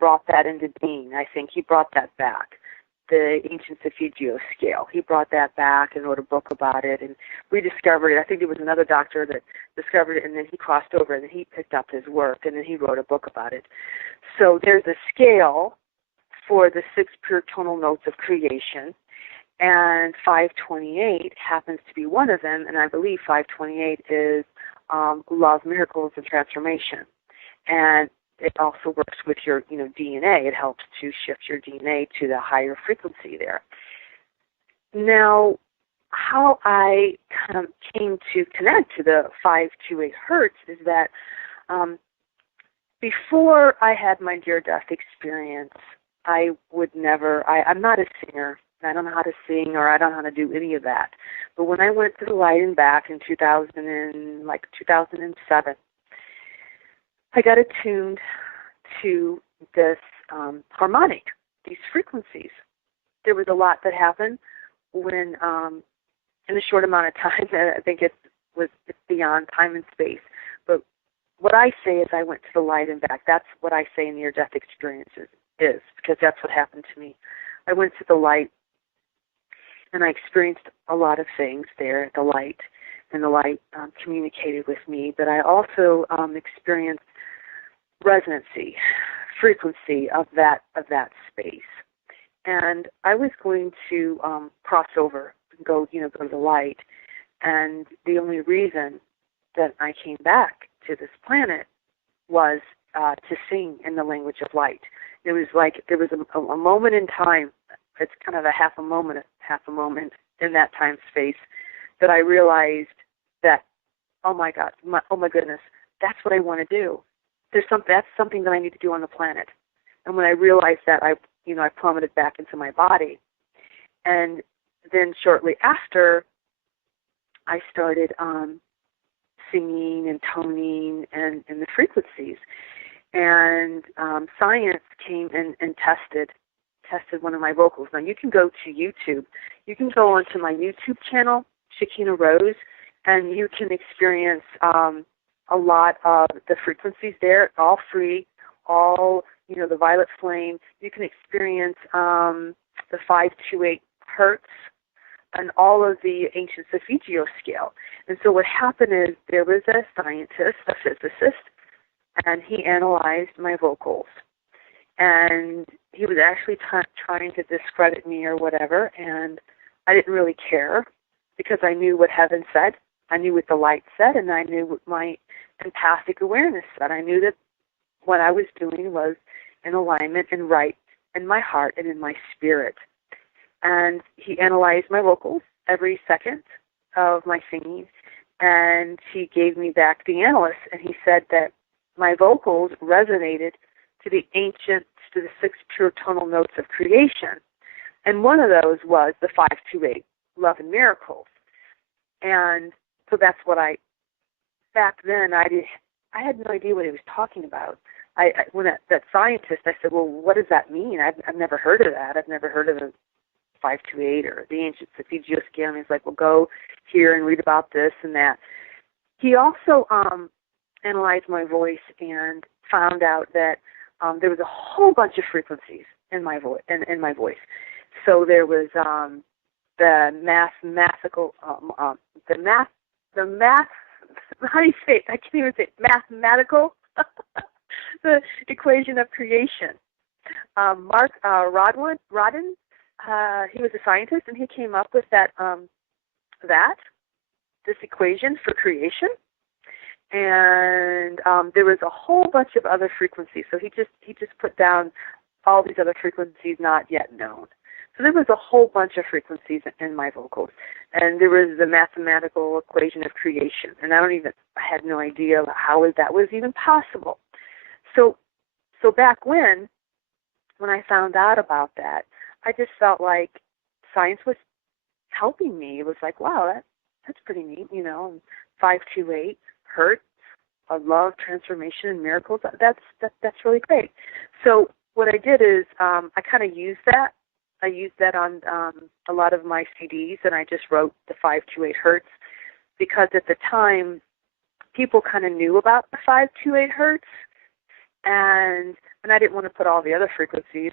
brought that into being. I think he brought that back, the ancient Suffigio scale. He brought that back and wrote a book about it and rediscovered it. I think there was another doctor that discovered it, and then he crossed over, and then he picked up his work, and then he wrote a book about it. So there's a scale for the 6 pure tonal notes of creation, and 528 happens to be one of them, and I believe 528 is love, miracles, and transformation. And it also works with your DNA. It helps to shift your DNA to the higher frequency there. Now, how I kind of came to connect to the 528 hertz is that before I had my near-death experience, I'm not a singer. I don't know how to sing, or I don't know how to do any of that. But when I went to the light and back in 2007, I got attuned to this harmonic, these frequencies. There was a lot that happened when, in a short amount of time, I think it's beyond time and space. But what I say is I went to the light and back. That's what I say in near-death experiences is, because that's what happened to me. I went to the light, and I experienced a lot of things there at the light, and the light communicated with me. But I also experienced resonancy, frequency of that space. And I was going to cross over and go to the light. And the only reason that I came back to this planet was to sing in the language of light. It was like there was a moment in time. It's kind of a half a moment in that time space that I realized that, oh my God, oh my goodness, that's what I want to do. That's something that I need to do on the planet. And when I realized that, I plummeted back into my body. And then shortly after, I started singing and toning and the frequencies. And science came and tested one of my vocals. Now, you can go to YouTube. You can go onto my YouTube channel, Shekina Rose, and you can experience a lot of the frequencies there, all free, all, the violet flame. You can experience the 528 hertz and all of the ancient Solfeggio scale. And so what happened is there was a scientist, a physicist, and he analyzed my vocals. And he was actually trying to discredit me or whatever, and I didn't really care because I knew what heaven said. I knew what the light said, and I knew what my empathic awareness said. I knew that what I was doing was in alignment and right in my heart and in my spirit. And he analyzed my vocals every second of my singing, and he gave me back the analysis, and he said that my vocals resonated to the six pure tonal notes of creation. And one of those was the 528, love and miracles. And so that's what back then I had no idea what he was talking about. When that scientist, I said, well, what does that mean? I've never heard of that. I've never heard of the 528 or the ancient Solfeggio scale. And he's like, well, go here and read about this and that. He also analyzed my voice and found out that there was a whole bunch of frequencies in my voice. So there was the mathematical, how do you say it? I can't even say it. Mathematical, the equation of creation. Mark Rodin, he was a scientist, and he came up with this equation for creation. And there was a whole bunch of other frequencies. So he just put down all these other frequencies not yet known. So there was a whole bunch of frequencies in my vocals. And there was the mathematical equation of creation. And I had no idea how that was even possible. So back when I found out about that, I just felt like science was helping me. It was like, wow, that's pretty neat, 528 hertz of love, transformation, and miracles. That's really great. So what I did is I kind of used that. I used that on a lot of my CDs, and I just wrote the 528 hertz because at the time people kind of knew about the 528 hertz, and I didn't want to put all the other frequencies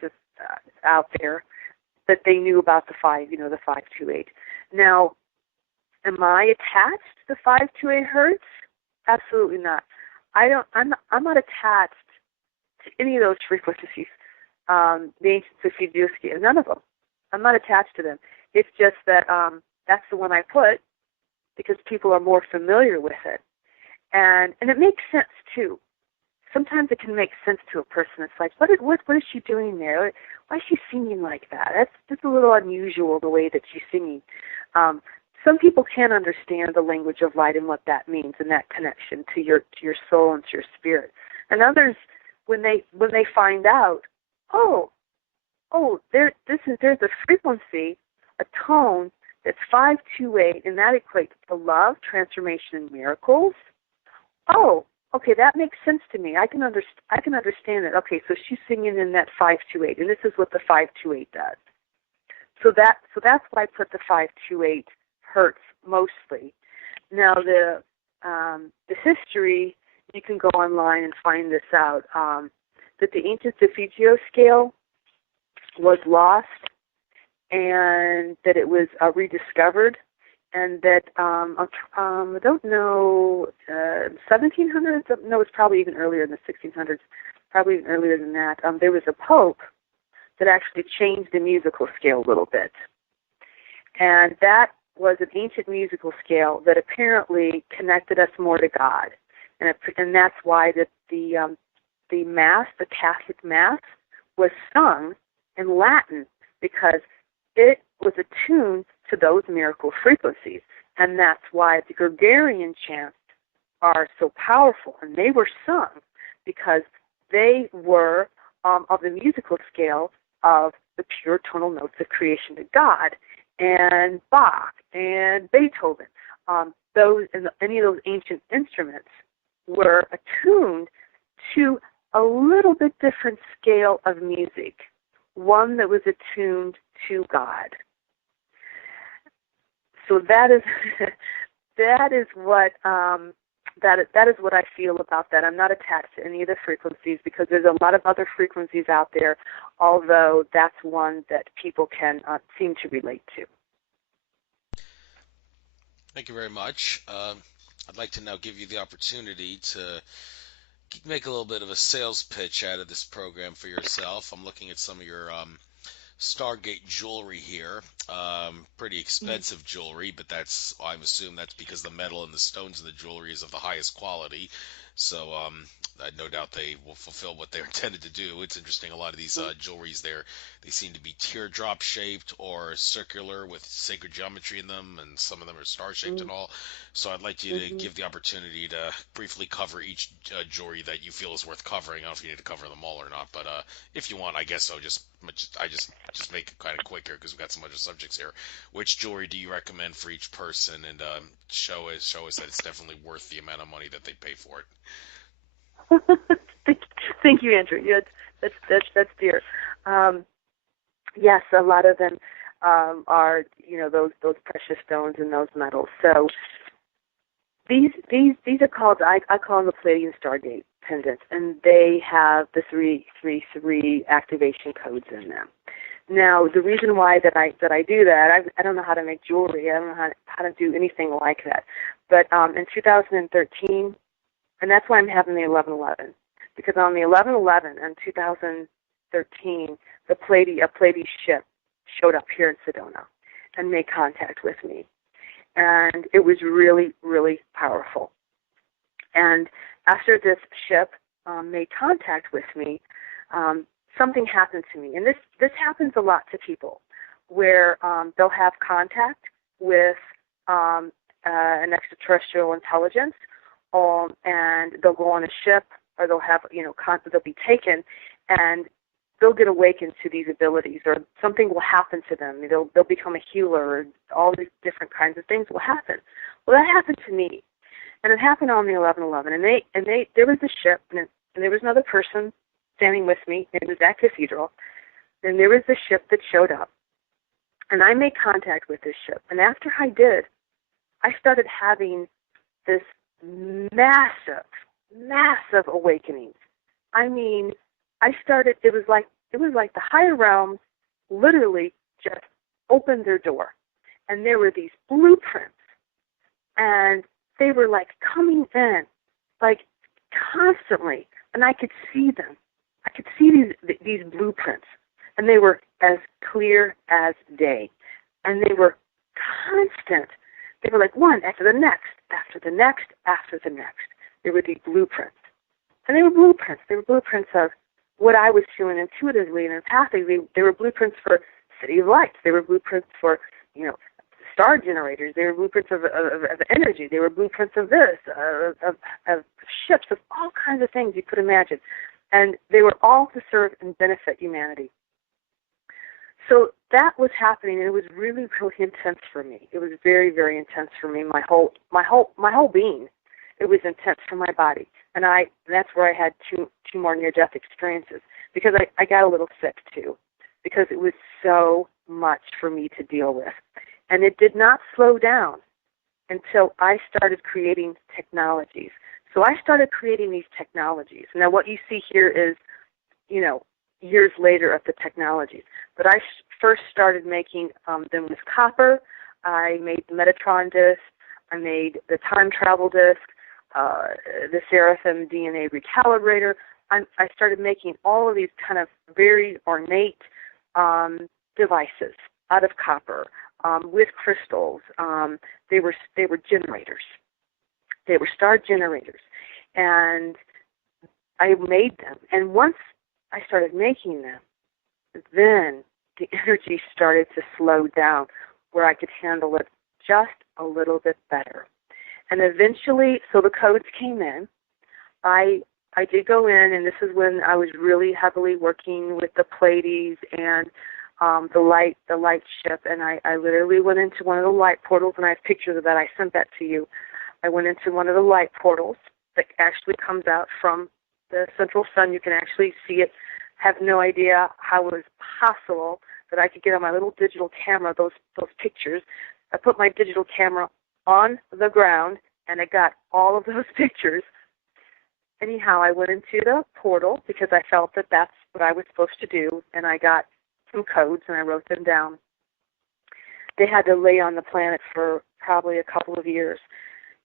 out there, but they knew about the 528. Now, am I attached to the 528 hertz? Absolutely not. I'm not attached to any of those frequencies. The ancient Solfeggio scale, none of them. I'm not attached to them. It's just that that's the one I put because people are more familiar with it, and it makes sense too. Sometimes it can make sense to a person. It's like, what is she doing there? Why is she singing like that? That's a little unusual the way that she's singing. Some people can't understand the language of light and what that means and that connection to your soul and to your spirit. And others, when they find out, there's a frequency, a tone that's 528, and that equates to love, transformation, and miracles. Oh, okay, that makes sense to me. I can understand it. Okay, so she's singing in that 528, and this is what the 528 does. So that's why I put the 528 hertz mostly. Now the history you can go online and find this out, that the ancient Defigio scale was lost and that it was rediscovered, and that I don't know, 1700s. No, it's probably even earlier in the 1600s. Probably even earlier than that. There was a pope that actually changed the musical scale a little bit, and that was an ancient musical scale that apparently connected us more to God, and that's why that the Mass, the Catholic Mass, was sung in Latin, because it was attuned to those miracle frequencies. And that's why the Gregorian chants are so powerful. And they were sung because they were of the musical scale of the pure tonal notes of creation to God. And Bach and Beethoven, any of those ancient instruments were attuned to a little bit different scale of music, one that was attuned to God. So that is that is what I feel about that. I'm not attached to any of the frequencies because there's a lot of other frequencies out there, although that's one that people can seem to relate to. Thank you very much. I'd like to now give you the opportunity to make a little bit of a sales pitch out of this program for yourself. I'm looking at some of your Stargate jewelry here. Pretty expensive jewelry, but I assume that's because the metal and the stones in the jewelry is of the highest quality. So I no doubt they will fulfill what they're intended to do. It's interesting, a lot of these jewelries there, they seem to be teardrop shaped or circular with sacred geometry in them, and some of them are star shaped and all. So I'd like you to give the opportunity to briefly cover each jewelry that you feel is worth covering. I don't know if you need to cover them all or not, but if you want, I guess so. I just make it kind of quick here because we've got some other subjects here. Which jewelry do you recommend for each person, and show us that it's definitely worth the amount of money that they pay for it. Thank you, Andrew. Yeah, that's dear. Yes, a lot of them are those precious stones and those metals. So these are called, I call them the Palladian Stargate pendants, and they have the three activation codes in them. Now, the reason why that I do that, I don't know how to make jewelry. I don't know how to do anything like that. But in 2013, and that's why I'm having the 1111, because on the 1111 in 2013, a Pleiades ship showed up here in Sedona and made contact with me. And it was really, really powerful. And after this ship made contact with me, something happened to me. And this happens a lot to people, where they'll have contact with an extraterrestrial intelligence, and they'll go on a ship, or they'll have, they'll be taken, and they'll get awakened to these abilities, or something will happen to them. They'll become a healer, or all these different kinds of things will happen. Well, that happened to me, and it happened on the 1111. And there was a ship, and there was another person standing with me. It was that cathedral, and there was the ship that showed up, and I made contact with this ship. And after I did, I started having this massive awakenings. I mean, it was like the higher realms literally just opened their door, and there were these blueprints, and they were like coming in, like constantly, and I could see them. I could see these blueprints, and they were as clear as day, and they were constant. They were like one after the next, after the next, after the next. There were these blueprints. And they were blueprints. They were blueprints of what I was feeling intuitively and empathically. They were blueprints for City of Lights. They were blueprints for, star generators. They were blueprints of energy. They were blueprints of this, of ships, of all kinds of things you could imagine. And they were all to serve and benefit humanity. So that was happening, and it was really, really intense for me. It was very, very intense for me. My whole being. It was intense for my body, and that's where I had two more near-death experiences, because I got a little sick too, because it was so much for me to deal with, and it did not slow down until I started creating technologies. So I started creating these technologies. Now what you see here is, years later of the technologies. But I first started making them with copper. I made the Metatron disc. I made the time travel disc, the Seraphim DNA recalibrator. I started making all of these kind of very ornate devices out of copper with crystals. They were generators. They were star generators, and I made them. And once I started making them, then the energy started to slow down where I could handle it just a little bit better. And eventually, so the codes came in. I did go in, and this is when I was really heavily working with the Pleiades and the light ship. And I literally went into one of the light portals, and I have pictures of that. I sent that to you. I went into one of the light portals that actually comes out from the central sun. You can actually see it. Have no idea how it was possible that I could get on my little digital camera those pictures. I put my digital camera on the ground, and I got all of those pictures. Anyhow, I went into the portal because I felt that that's what I was supposed to do, and I got some codes, and I wrote them down. They had to lay on the planet for probably a couple of years.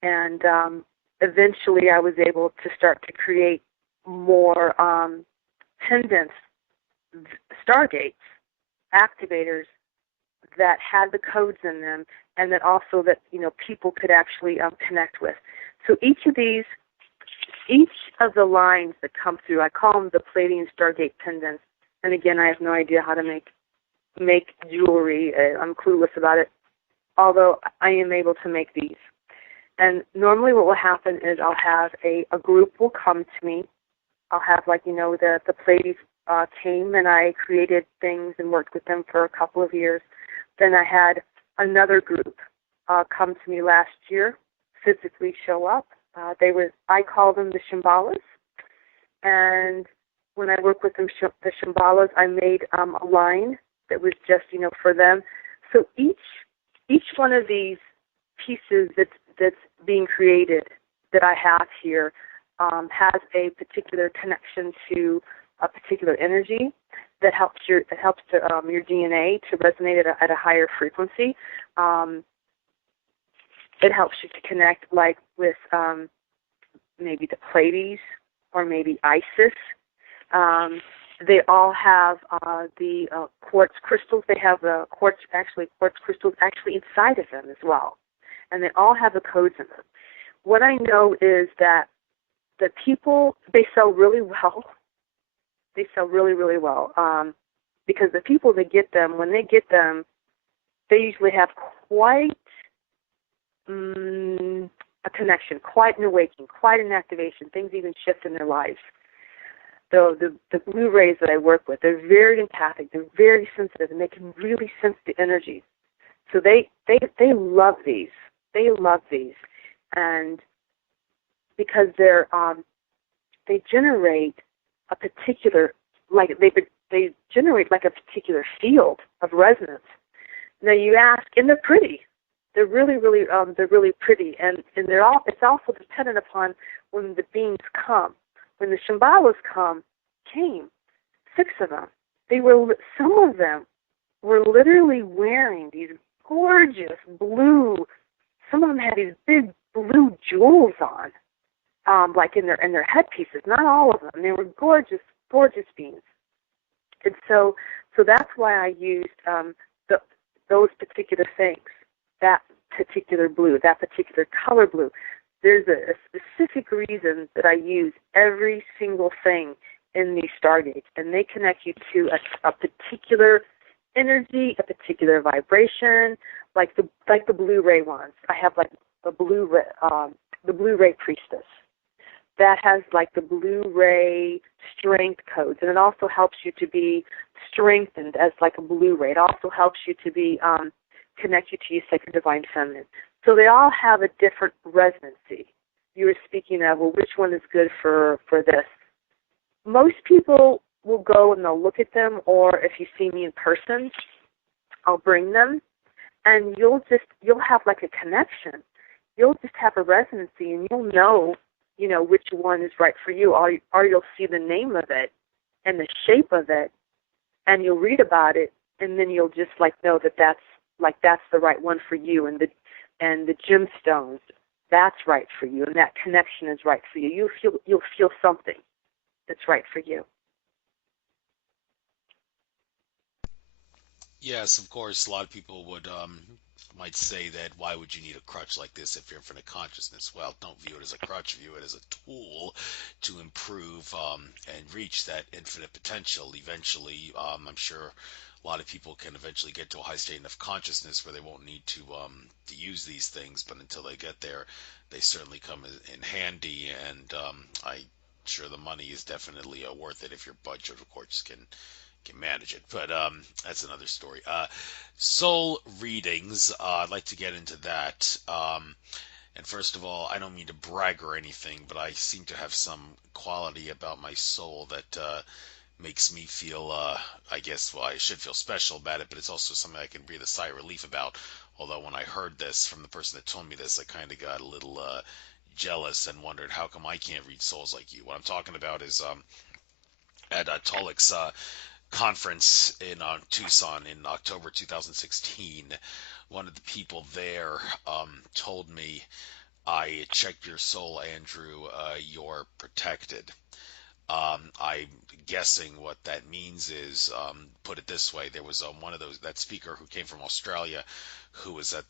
And eventually I was able to start to create more pendants, stargates, activators that had the codes in them, and that also that people could actually connect with. So each of the lines that come through, I call them the Palladian Stargate pendants. And again, I have no idea how to make jewelry. I'm clueless about it, although I am able to make these. And normally what will happen is I'll have a group will come to me. I'll have the Pleiades came, and I created things and worked with them for a couple of years. Then I had another group come to me last year, physically show up. I call them the Shimbalas. And when I work with them, the Shimbalas, I made a line that was just, for them. So each one of these pieces that's being created that I have here has a particular connection to a particular energy that helps your DNA to resonate at a higher frequency. It helps you to connect with maybe the Pleiades or maybe Isis. They all have the quartz crystals. They have the quartz crystals actually inside of them as well. And they all have the codes in them. What I know is that the people, they sell really well. They sell really, really well. Because the people that get them, when they get them, they usually have quite a connection, quite an awakening, quite an activation. Things even shift in their lives. The blue rays that I work with, they're very empathic, they're very sensitive, and they can really sense the energies. So they love these. They love these, and because they generate a particular they generate a particular field of resonance. Now you ask, and they're pretty. They're really, really they're really pretty, and it's also dependent upon when the beings come. When the Shimbalas came, 6 of them. Some of them were literally wearing these gorgeous blue. Some of them had these big blue jewels on, in their headpieces. Not all of them. They were gorgeous, gorgeous beings. And so that's why I used those particular things, that particular blue, that particular color blue. There's a specific reason that I use every single thing in these stargates, and they connect you to a particular energy, a particular vibration, like the blue ray ones. I have the blue ray priestess that has the blue ray strength codes, and it also helps you to be strengthened as a blue ray. It also helps you to be connect you to your sacred divine feminine. So they all have a different resonancy. You were speaking of, well, which one is good for this? Most people will go and they'll look at them, or if you see me in person, I'll bring them, and you'll have a connection. You'll just have a resonancy, and you'll know which one is right for you, or you'll see the name of it and the shape of it, and you'll read about it, and then you'll just know that that's the right one for you, and the gemstones, that's right for you, and that connection is right for you. You'll feel something that's right for you. Yes, of course, a lot of people might say that why would you need a crutch like this if you're infinite consciousness? Well, don't view it as a crutch, view it as a tool to improve and reach that infinite potential. Eventually, I'm sure a lot of people can eventually get to a high state of consciousness where they won't need to use these things, but until they get there, they certainly come in handy, and I'm sure the money is definitely worth it if your budget, of course, can manage it. But that's another story. Soul readings. I'd like to get into that. And first of all, I don't mean to brag or anything, but I seem to have some quality about my soul that makes me feel, I guess, well, I should feel special about it, but it's also something I can breathe a sigh of relief about. Although when I heard this from the person that told me this, I kind of got a little jealous and wondered, how come I can't read souls like you? What I'm talking about is at Tolik's conference in Tucson in October 2016, one of the people there told me, I checked your soul, Andrew, you're protected. I'm guessing what that means is, put it this way, there was one of that speaker who came from Australia who was at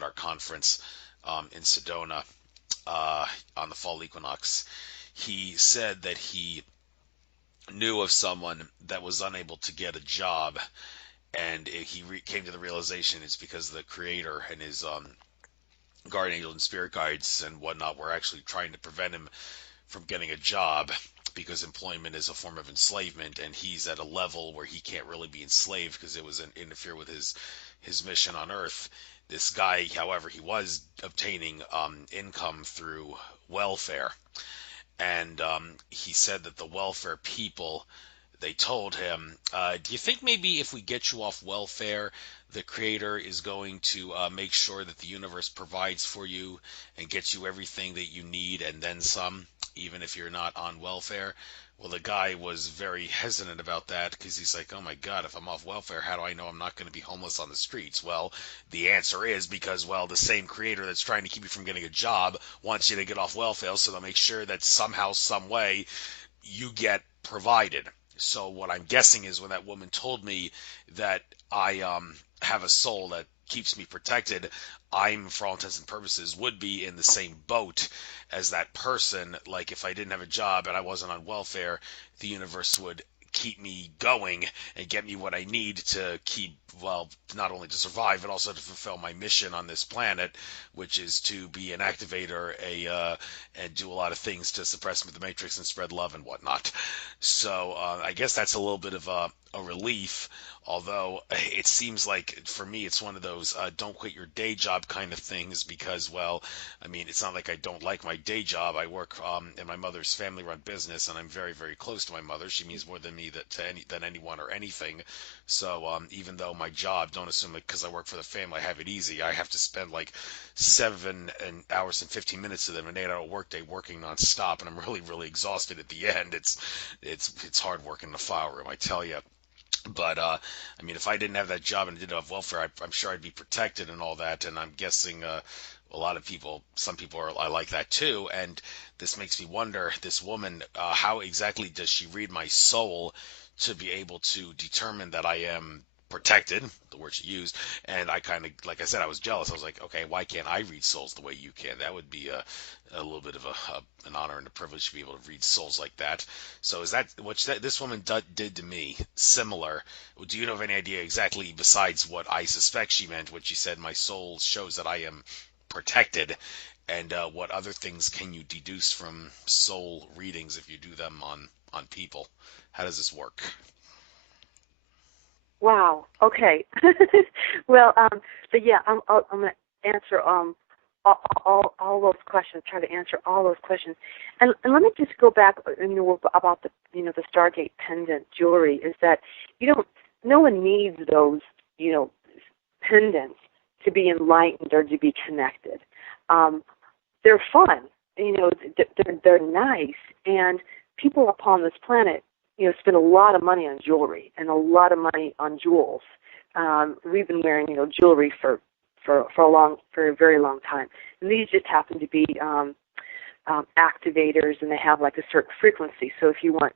our conference in Sedona on the fall equinox. He said that he knew of someone that was unable to get a job, and he came to the realization it's because the creator and his guardian angel and spirit guides and whatnot were actually trying to prevent him from getting a job, because employment is a form of enslavement, and he's at a level where he can't really be enslaved because it was interfere with his mission on Earth. This guy, however, he was obtaining income through welfare, and he said that the welfare people, they told him, do you think maybe if we get you off welfare, the creator is going to make sure that the universe provides for you and gets you everything that you need and then some, even if you're not on welfare? Well, the guy was very hesitant about that because he's like, oh my God, if I'm off welfare, how do I know I'm not going to be homeless on the streets? Well, the answer is because, well, the same creator that's trying to keep you from getting a job wants you to get off welfare, so they'll make sure that somehow, some way, you get provided. So what I'm guessing is when that woman told me that I have a soul that keeps me protected, I'm, for all intents and purposes, would be in the same boat as that person. Like if I didn't have a job and I wasn't on welfare, the universe would keep me going and get me what I need to keep, well, not only to survive, but also to fulfill my mission on this planet, which is to be an activator, and do a lot of things to suppress the matrix and spread love and whatnot. So I guess that's a little bit of a relief. Although it seems like for me it's one of those don't quit your day job kind of things, because, well, I mean, it's not like I don't like my day job. I work in my mother's family-run business, and I'm very, very close to my mother. She means more than me than anyone or anything. So even though my job, don't assume that because I work for the family I have it easy. I have to spend like 7 hours and 15 minutes of them an 8-hour workday working nonstop, and I'm really, really exhausted at the end. It's hard work in the file room, I tell you. But I mean, if I didn't have that job and didn't have welfare, I'm sure I'd be protected and all that. And I'm guessing a lot of people, some people are like that too. And this makes me wonder, this woman, how exactly does she read my soul to be able to determine that I am protected, the word she used? And I kind of, like I said, I was jealous. I was like, okay, why can't I read souls the way you can? That would be a little bit of an honor and a privilege to be able to read souls like that. So is that what this woman did to me similar? Do you know of any idea exactly, besides what I suspect she meant when she said my soul shows that I am protected, and what other things can you deduce from soul readings if you do them on people? How does this work? Wow. Okay. Well, but yeah, I'm going to answer all those questions. Try to answer all those questions, and let me just go back. About the Stargate pendant jewelry is that no one needs those pendants to be enlightened or to be connected. They're fun. they're nice, and people upon this planet, spend a lot of money on jewelry and a lot of money on jewels. We've been wearing, jewelry for a very long time, and these just happen to be activators, and they have like a certain frequency. So if you want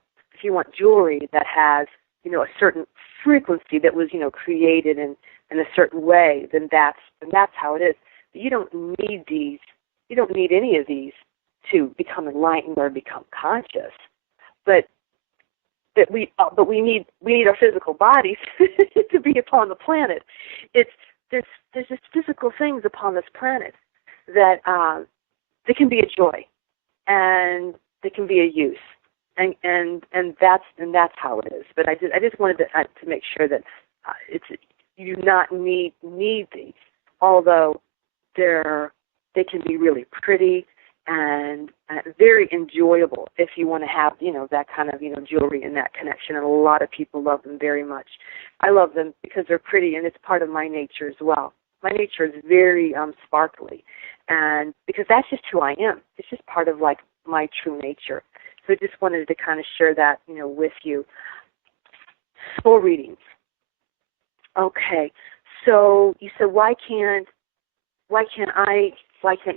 jewelry that has, a certain frequency that was, created in a certain way, then that's how it is. But you don't need these. You don't need any of these to become enlightened or become conscious. But we need our physical bodies to be upon the planet. There's just physical things upon this planet that they can be a joy, and they can be a use, and that's how it is. But I just wanted to make sure that you do not need these, although they can be really pretty and very enjoyable if you want to have, that kind of, jewelry and that connection. And a lot of people love them very much. I love them because they're pretty, and it's part of my nature as well. My nature is very sparkly, and because that's just who I am. It's just part of, like, my true nature. So I just wanted to kind of share that, with you. Soul readings. Okay. So you said, why can't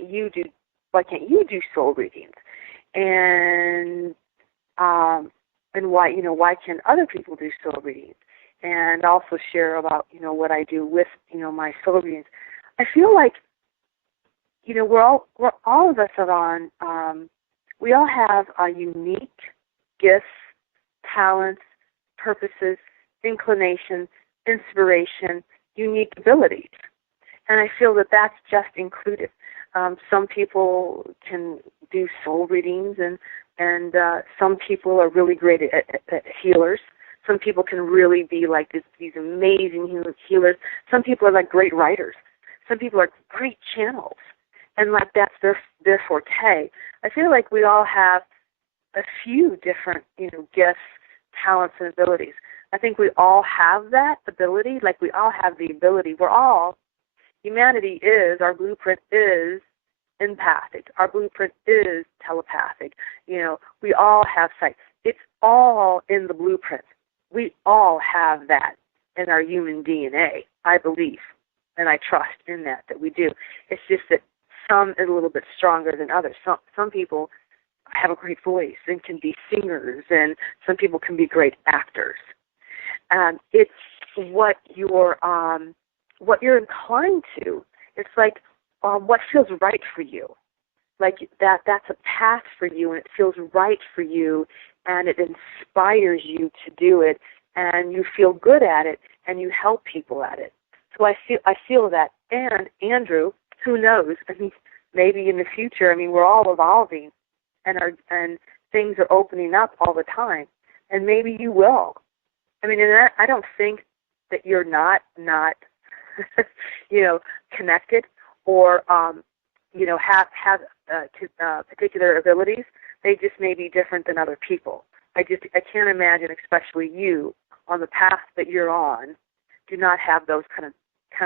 you do soul readings? And why can other people do soul readings? And also share about, what I do with, my soul readings. I feel like, we're all of us are on, we all have unique gifts, talents, purposes, inclinations, inspiration, unique abilities. And I feel that that's just included. Some people can do soul readings, and some people are really great at healers. Some people can really be like these amazing healers. Some people are like great writers. Some people are great channels, and like that's their forte. I feel like we all have a few different, gifts, talents, and abilities. I think we all have that ability. Like we all have the ability. Humanity is, our blueprint is empathic. Our blueprint is telepathic. We all have sight. It's all in the blueprint. We all have that in our human DNA, I believe, and I trust in that we do. It's just that some is a little bit stronger than others. Some people have a great voice and can be singers, and some people can be great actors. It's what you're inclined to. It's like what feels right for you. Like that's a path for you, and it feels right for you, and it inspires you to do it, and you feel good at it, and you help people at it. So I feel that. And Andrew, who knows? I mean, maybe in the future. I mean, we're all evolving, and things are opening up all the time, and maybe you will. I mean, and I don't think that you're not connected or have particular abilities. They just may be different than other people. I can't imagine, especially you, on the path that you're on, do not have those kind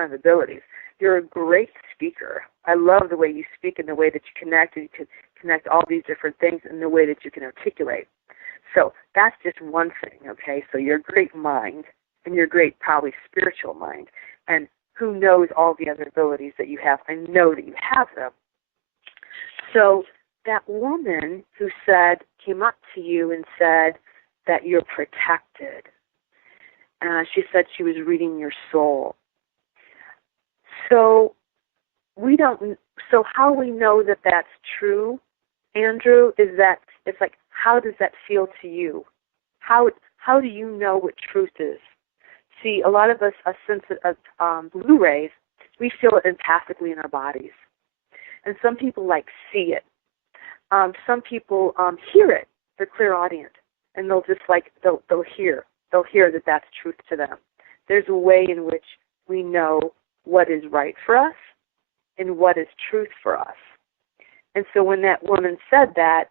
of abilities. You're a great speaker. I love the way you speak and the way that you connect, and you can connect all these different things in the way that you can articulate. So that's just one thing, okay? So you're a great mind, and you're a great, probably spiritual mind. And who knows all the other abilities that you have? I know that you have them. So that woman who came up to you and said that you're protected. She said she was reading your soul. So how we know that that's true, Andrew, is that it's like, how does that feel to you? How do you know what truth is? See, a lot of us are sensitive of blue rays. We feel it empathically in our bodies. And some people see it. Some people hear it. They're clairaudient, and they'll just they'll hear that that's truth to them. There's a way in which we know what is right for us and what is truth for us. And so when that woman said that,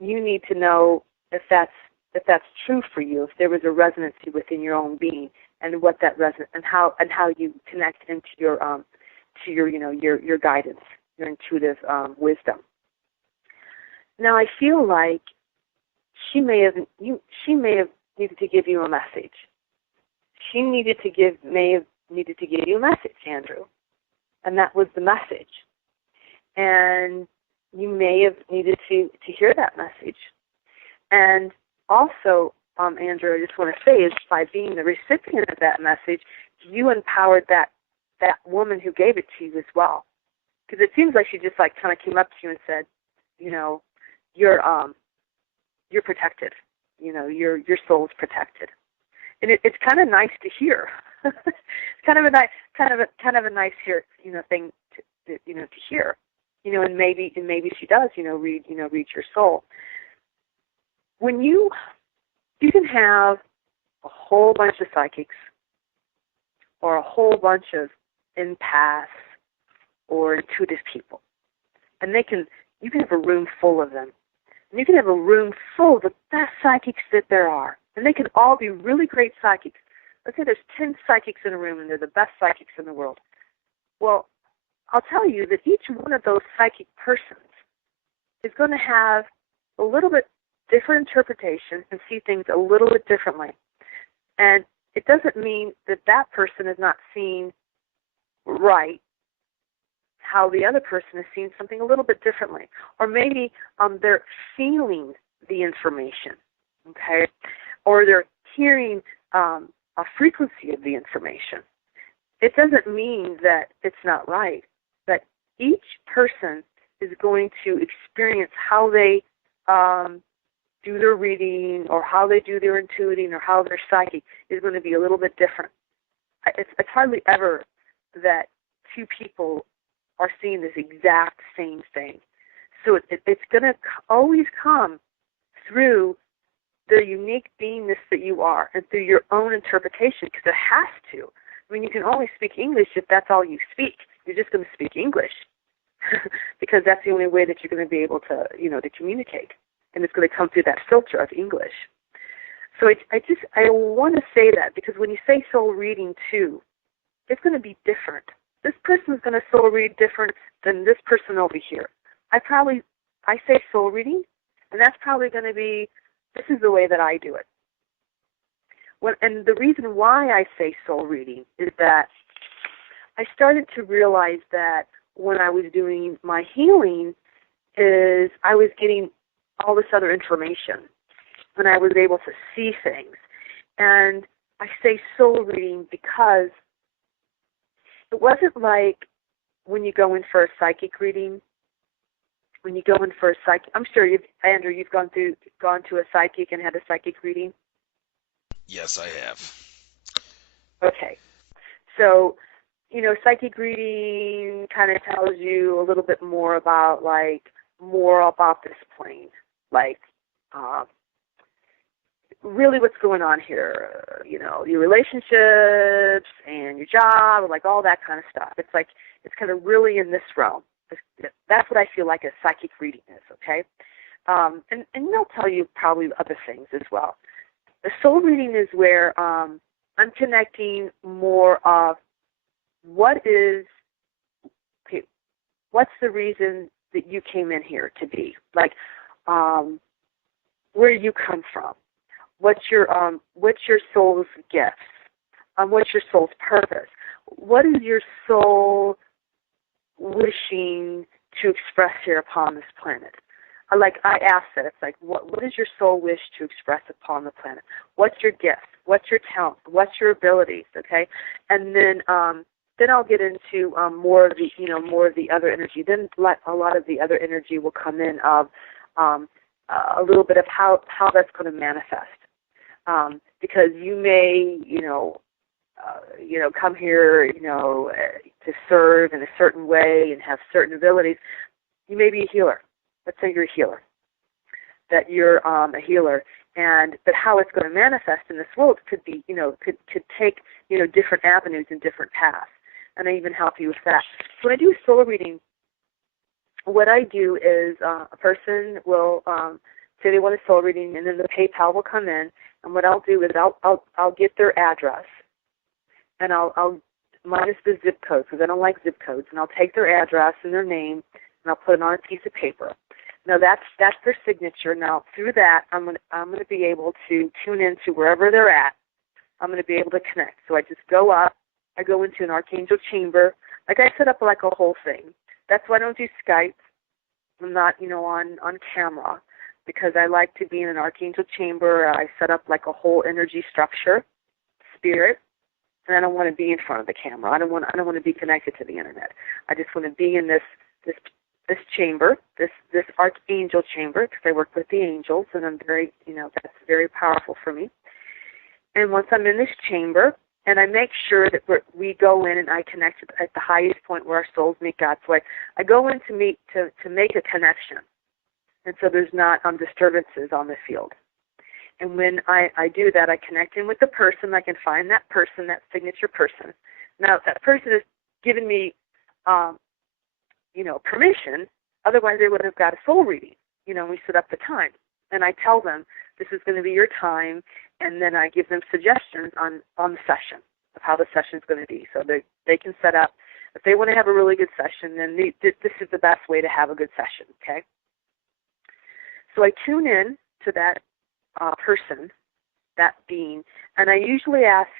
you need to know if that's true for you, if there was a resonancy within your own being, and what that resonance and how you connect into your guidance, your intuitive wisdom. Now I feel like she may have needed to give you a message. She may have needed to give you a message, Andrew, and that was the message. And you may have needed to hear that message. And also, Andrew, I just want to say is by being the recipient of that message, you empowered that woman who gave it to you as well. Because it seems like she just like kind of came up to you and said, you know, you're protected. You know, your soul's protected. And it's kind of nice to hear. It's kind of a nice thing to hear. And maybe she does, read your soul. When you can have a whole bunch of psychics or a whole bunch of empaths or intuitive people, and you can have a room full of them. And you can have a room full of the best psychics that there are. And they can all be really great psychics. Let's say there's 10 psychics in a room and they're the best psychics in the world. Well, I'll tell you that each one of those psychic persons is going to have a little bit different interpretation and see things a little bit differently. And it doesn't mean that that person is not seeing right how the other person is seeing something a little bit differently. Or maybe they're feeling the information, okay? Or they're hearing a frequency of the information. It doesn't mean that it's not right, but each person is going to experience how they do their reading or how they do their intuiting or how they're psychic is going to be a little bit different. It's hardly ever that two people are seeing this exact same thing. So it's going to always come through the unique beingness that you are and through your own interpretation, because it has to. I mean, you can only speak English if that's all you speak. You're just going to speak English because that's the only way that you're going to be able to, to communicate. And it's going to come through that filter of English. So I want to say that because when you say soul reading too, it's going to be different. This person is going to soul read different than this person over here. I say soul reading, and that's probably going to be, this is the way that I do it. And the reason why I say soul reading is that I started to realize that when I was doing my healing is I was getting all this other information, and I was able to see things. And I say soul reading because it wasn't like when you go in for a psychic reading. When you go in for a psychic, I'm sure Andrew, you've gone to a psychic and had a psychic reading. Yes, I have. Okay, so psychic reading kind of tells you a little bit more about this plane, really what's going on here, your relationships and your job, all that kind of stuff. It's kind of really in this realm. That's what I feel like a psychic reading is, okay? And they'll tell you probably other things as well. The soul reading is where I'm connecting more of what's the reason that you came in here to be? Where you come from? What's your soul's gifts? What's your soul's purpose? What is your soul wishing to express here upon this planet? I ask that. It's what does your soul wish to express upon the planet? What's your gift? What's your talent? What's your abilities? Okay, and then I'll get into more of the other energy. Then a lot of the other energy will come in of a little bit of how that's going to manifest. Because you may come here to serve in a certain way and have certain abilities. You may be a healer. Let's say you're a healer. That you're a healer, but how it's going to manifest in this world could be, could take, different avenues and different paths. And I even help you with that. So when I do a soul reading, what I do is a person will say they want a soul reading, and then the PayPal will come in. And what I'll do is I'll get their address, and I'll minus the zip code because I don't like zip codes, and I'll take their address and their name, and I'll put it on a piece of paper. Now that's their signature. Now through that, I'm gonna be able to tune into wherever they're at. I'm gonna be able to connect. So I just go up. I go into an archangel chamber. Like I set up like a whole thing. That's why I don't do Skype. I'm not, on camera because I like to be in an archangel chamber. I set up like a whole energy structure, spirit, and I don't want to be in front of the camera. I don't want to be connected to the internet. I just want to be in this chamber, this archangel chamber, because I work with the angels, and I'm very, that's very powerful for me. And once I'm in this chamber, and I make sure that we go in and I connect at the highest point where our souls meet God. So I go in to make a connection, and so there's not disturbances on the field. And when I do that, I connect in with the person. I can find that person, that signature person. Now, if that person has given me, permission, otherwise they would have got a soul reading. We set up the time. And I tell them, this is going to be your time, and then I give them suggestions on the session of how the session is going to be. So they can set up, if they want to have a really good session, then this is the best way to have a good session, okay? So I tune in to that person, that being, and I usually ask,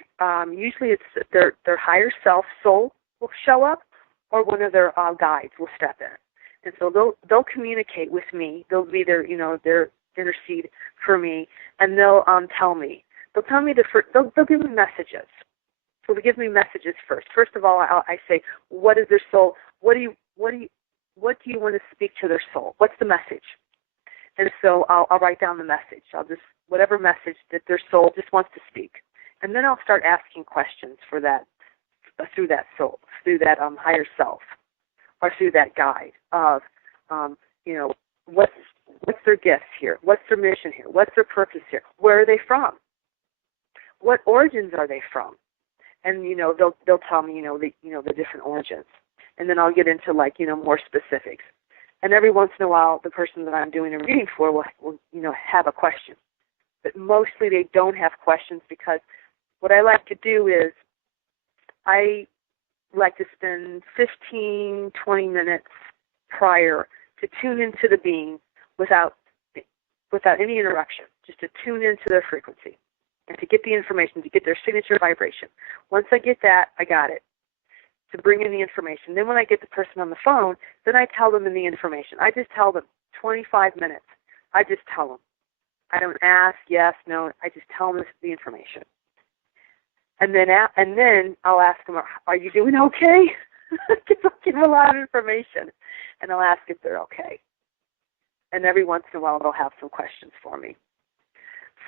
usually it's their higher self soul will show up, or one of their guides will step in. And so they'll communicate with me. They'll be their intercede for me, and they'll tell me. They'll tell me they'll give me messages. So they give me messages first. First of all, I say, what is their soul? What do you want to speak to their soul? What's the message? And so I'll write down the message. Whatever message that their soul just wants to speak, and then I'll start asking questions for that through that soul, through that higher self, or through that guide of, what's their gifts here? What's their mission here? What's their purpose here? Where are they from? What origins are they from? And they'll tell me the different origins, and then I'll get into more specifics. And every once in a while, the person that I'm doing a reading for will have a question, but mostly they don't have questions, because what I like to do is I like to spend 15, 20 minutes prior to tune into the being without any interruption, just to tune into their frequency and to get the information, to get their signature vibration. Once I get that, I got it, to bring in the information. Then when I get the person on the phone, then I tell them in the information. I just tell them 25 minutes. I just tell them. I don't ask, yes, no. I just tell them the information. And then I'll ask them, are you doing okay? Because I'll give them a lot of information. And I'll ask if they're okay. And every once in a while, they'll have some questions for me.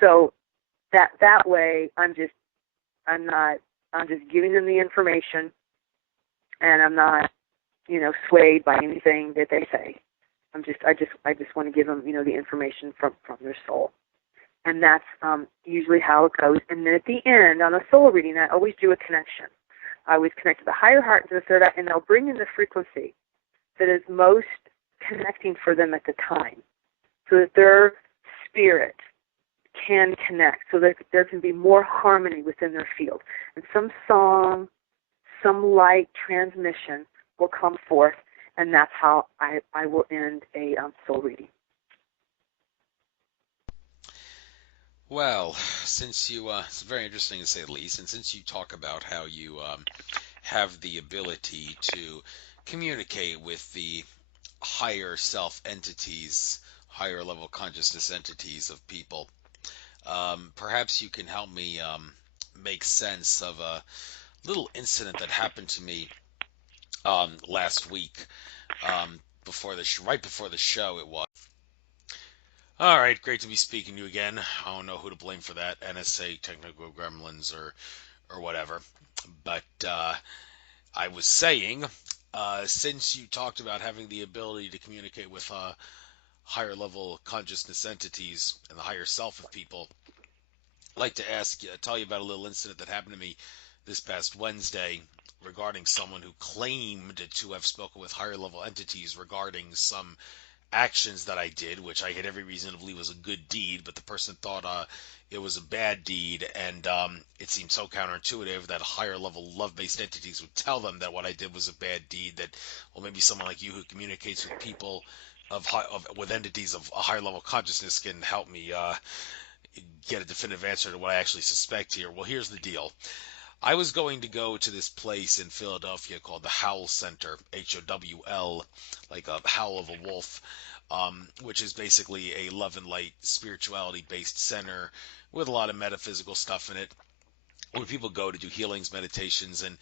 So that way, I'm just giving them the information, and I'm not, swayed by anything that they say. I just want to give them, the information from their soul. And that's usually how it goes. And then at the end, on a soul reading, I always do a connection. I always connect to the higher heart and to the third eye, and they'll bring in the frequency that is most connecting for them at the time, so that their spirit can connect, so that there can be more harmony within their field. And some song, some light transmission will come forth, and that's how I will end a soul reading. Well, since you, it's very interesting to say the least, and since you talk about how you have the ability to communicate with the higher self entities, higher level consciousness entities of people, perhaps you can help me make sense of a little incident that happened to me last week, right before the show it was. All right, great to be speaking to you again. I don't know who to blame for that, NSA, technical gremlins, or whatever. But I was saying, since you talked about having the ability to communicate with higher level consciousness entities and the higher self of people, I'd like to tell you about a little incident that happened to me this past Wednesday regarding someone who claimed to have spoken with higher level entities regarding some actions that I did, which I had every reason to believe was a good deed, but the person thought it was a bad deed, and it seemed so counterintuitive that higher level love-based entities would tell them that what I did was a bad deed, that, well, maybe someone like you who communicates with people with entities of a higher level consciousness can help me get a definitive answer to what I actually suspect here. Well, here's the deal. I was going to go to this place in Philadelphia called the Howl Center, Howl, like a howl of a wolf, which is basically a love and light spirituality based center with a lot of metaphysical stuff in it, where people go to do healings, meditations, and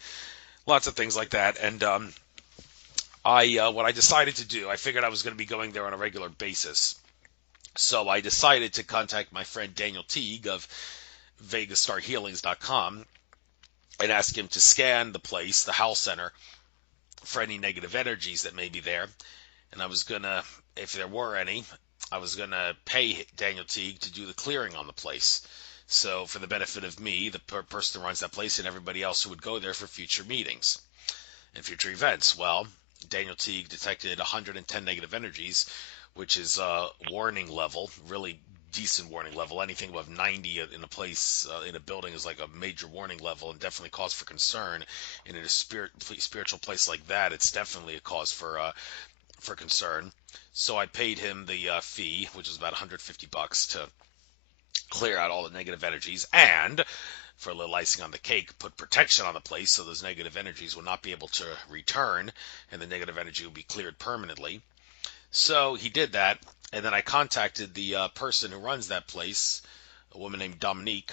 lots of things like that. And what I decided to do, I figured I was going to be going there on a regular basis. So I decided to contact my friend Daniel Teague of VegasStarHealings.com and ask him to scan the place, the Howl Center, for any negative energies that may be there. And I was gonna, if there were any, I was gonna pay Daniel Teague to do the clearing on the place. So for the benefit of me, the person who runs that place, and everybody else who would go there for future meetings and future events. Well, Daniel Teague detected 110 negative energies, which is a warning level, really decent warning level. Anything above 90 in a place, in a building, is like a major warning level and definitely cause for concern. And in a spiritual place like that, it's definitely a cause for concern. So I paid him the fee, which was about $150, to clear out all the negative energies, and for a little icing on the cake, put protection on the place so those negative energies will not be able to return, and the negative energy will be cleared permanently. So he did that, and then I contacted the person who runs that place, a woman named Dominique,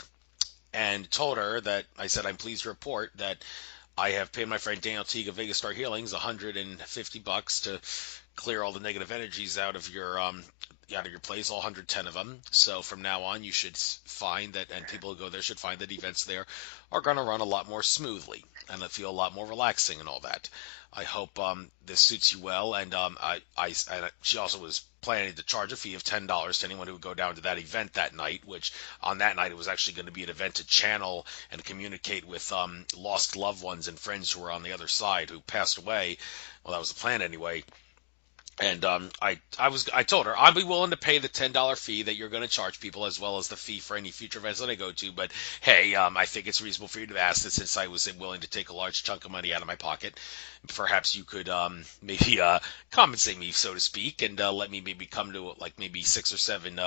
and told her that I said, I'm pleased to report that I have paid my friend Daniel Teague of Vegas Star Healings $150 to clear all the negative energies out of your place, all 110 of them. So from now on, you should find that, and people who go there should find that events there are going to run a lot more smoothly and feel a lot more relaxing and all that. I hope this suits you well. And she also was planning to charge a fee of $10 to anyone who would go down to that event that night, which on that night it was actually going to be an event to channel and communicate with lost loved ones and friends who were on the other side who passed away. Well, that was the plan anyway. And I told her I'd be willing to pay the $10 fee that you're going to charge people, as well as the fee for any future events that I go to. But hey, I think it's reasonable for you to ask this, since I was willing to take a large chunk of money out of my pocket. Perhaps you could maybe compensate me, so to speak, and let me maybe come to like maybe 6 or 7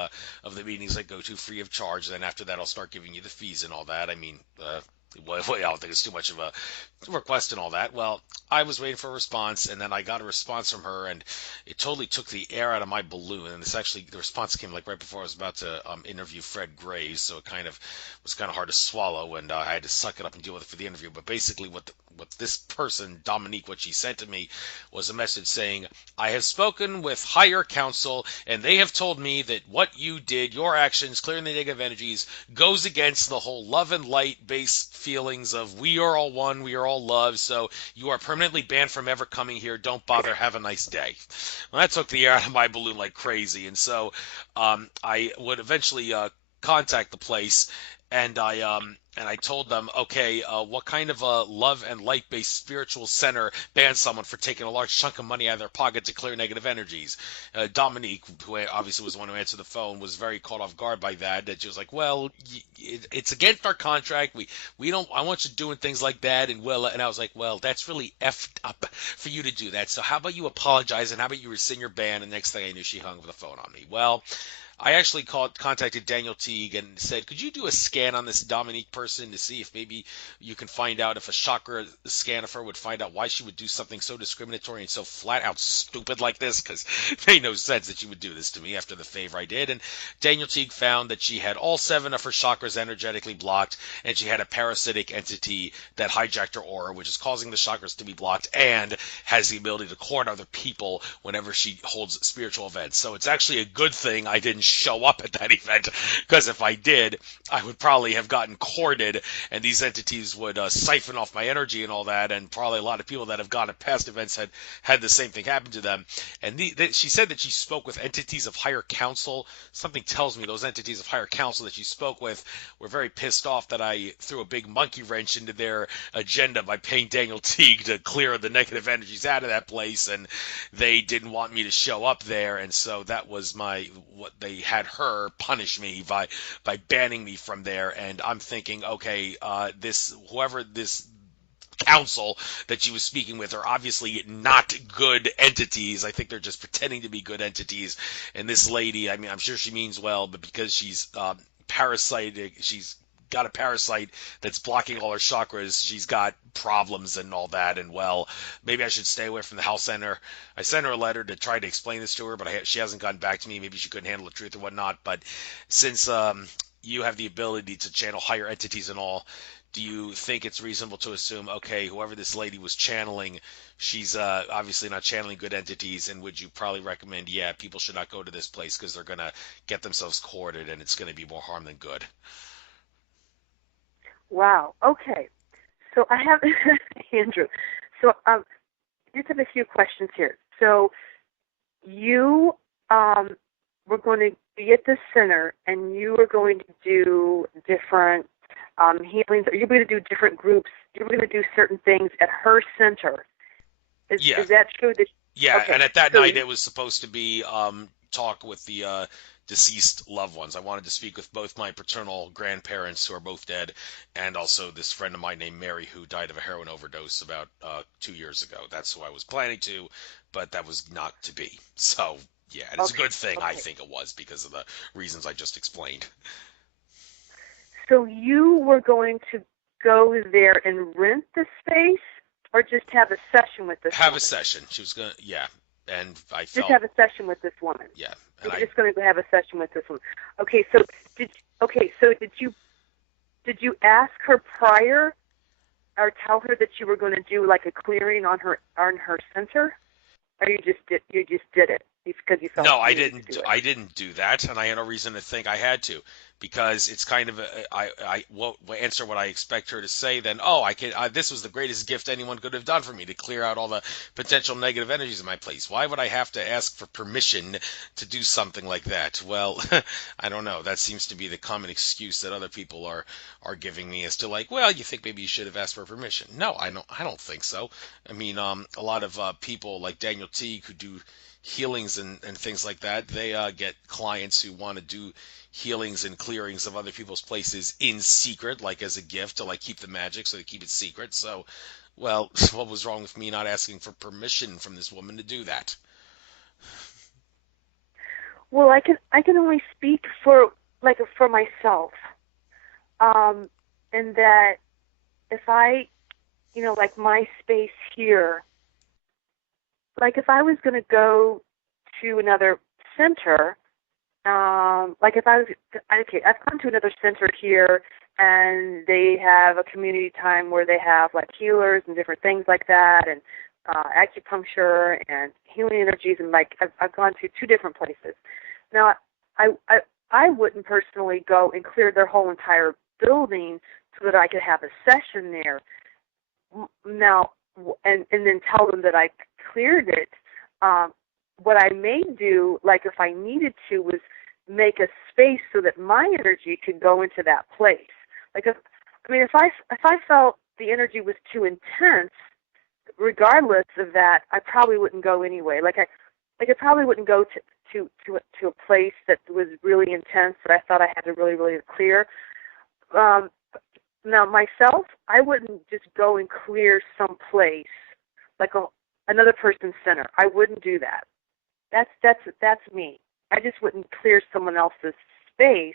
of the meetings I go to free of charge. Then after that, I'll start giving you the fees and all that. I mean, well, I don't think it's too much of a request and all that. Well, I was waiting for a response, and then I got a response from her, and it totally took the air out of my balloon. And the response came like right before I was about to interview Fred Graves, so it was kind of hard to swallow, and I had to suck it up and deal with it for the interview. But basically, what this person, Dominique, what she sent to me was a message saying, I have spoken with higher council, and they have told me that what you did, your actions, clearing the negative energies, goes against the whole love and light based feelings of we are all one, we are all love, so you are permanently banned from ever coming here. Don't bother. Have a nice day. Well, that took the air out of my balloon like crazy, and so I would eventually contact the place, and I told them, okay, what kind of a love and light-based spiritual center bans someone for taking a large chunk of money out of their pocket to clear negative energies? Dominique, who obviously was the one who answered the phone, was very caught off guard by that. That she was like, well, it's against our contract. We don't. I want you doing things like that, and I was like, well, that's really effed up for you to do that. So how about you apologize, and how about you rescind your ban? And next thing I knew, she hung up the phone on me. Well, I actually contacted Daniel Teague and said, could you do a scan on this Dominique person to see if maybe you can find out if a chakra scan of her would find out why she would do something so discriminatory and so flat out stupid like this? Because it made no sense that she would do this to me after the favor I did. And Daniel Teague found that she had all 7 of her chakras energetically blocked, and she had a parasitic entity that hijacked her aura, which is causing the chakras to be blocked, and has the ability to court other people whenever she holds spiritual events. So it's actually a good thing I didn't show up at that event, because if I did, I would probably have gotten courted, and these entities would siphon off my energy and all that, and probably a lot of people that have gone to past events had the same thing happen to them. And she said that she spoke with entities of higher council. Something tells me those entities of higher council that she spoke with were very pissed off that I threw a big monkey wrench into their agenda by paying Daniel Teague to clear the negative energies out of that place, and they didn't want me to show up there, and so that was what they had her punish me by banning me from there. And I'm thinking, okay, whoever this council that she was speaking with are obviously not good entities. I think they're just pretending to be good entities. And this lady, I mean, I'm sure she means well, but because she's parasitic, she's got a parasite that's blocking all her chakras. She's got problems and all that. And well, maybe I should stay away from the health center. I sent her a letter to try to explain this to her, but she hasn't gotten back to me. Maybe she couldn't handle the truth or whatnot. But since you have the ability to channel higher entities and all, do you think it's reasonable to assume, okay, whoever this lady was channeling, she's obviously not channeling good entities, and would you probably recommend, yeah, people should not go to this place because they're going to get themselves courted and it's going to be more harm than good? Wow. Okay. So I have Andrew. So just have a few questions here. So you were going to be at the center, and you were going to do different healings, or you're going to do different groups. You're going to do certain things at her center. Yeah. Is that true? Yeah, Okay. and at that So night it was supposed to be talk with the deceased loved ones. I wanted to speak with both my paternal grandparents, who are both dead, and also this friend of mine named Mary, who died of a heroin overdose about 2 years ago. That's who I was planning to, but that was not to be. So, yeah, and it's a okay. good thing, I Okay. think it was, because of the reasons I just explained. So you were going to go there and rent the space, or just have a session with this Have a woman? session. She was going to, yeah, and I Just felt, have a session with this woman. yeah, You and were I just going to have a session with this woman. Okay. So did you ask her prior, or tell her that you were going to do like a clearing on her center, or you just did it because you felt No, you needed to do it? I didn't do that, and I had no reason to think I had to, because it's kind of I won't answer what I expect her to say. Then, oh, this was the greatest gift anyone could have done for me, to clear out all the potential negative energies in my place. Why would I have to ask for permission to do something like that? Well, I don't know. That seems to be the common excuse that other people are giving me, as to like, well, you think maybe you should have asked for permission. No, I don't think so. I mean, a lot of people like Daniel Teague, who do healings and things like that. They get clients who want to do healings and clearings of other people's places in secret, like as a gift, to like keep the magic, so they keep it secret. So, well, what was wrong with me not asking for permission from this woman to do that? Well, I can only speak for myself, and that if I, like my space here, like if I was going to go to another center, like if I was, okay, I've gone to another center here, and they have a community time where they have like healers and different things like that, and acupuncture and healing energies, and like I've gone to two different places. Now, I, I I wouldn't personally go and clear their whole entire building so that I could have a session there. Now, and then tell them that I cleared it. Um, what I may do, like if I needed to, was make a space so that my energy could go into that place. Like if I felt the energy was too intense, regardless of that, I probably wouldn't go anyway. I probably wouldn't go to a place that was really intense that I thought I had to really really clear. Um, Now, myself, I wouldn't just go and clear some place like another person's center. I wouldn't do that. That's me. I just wouldn't clear someone else's space.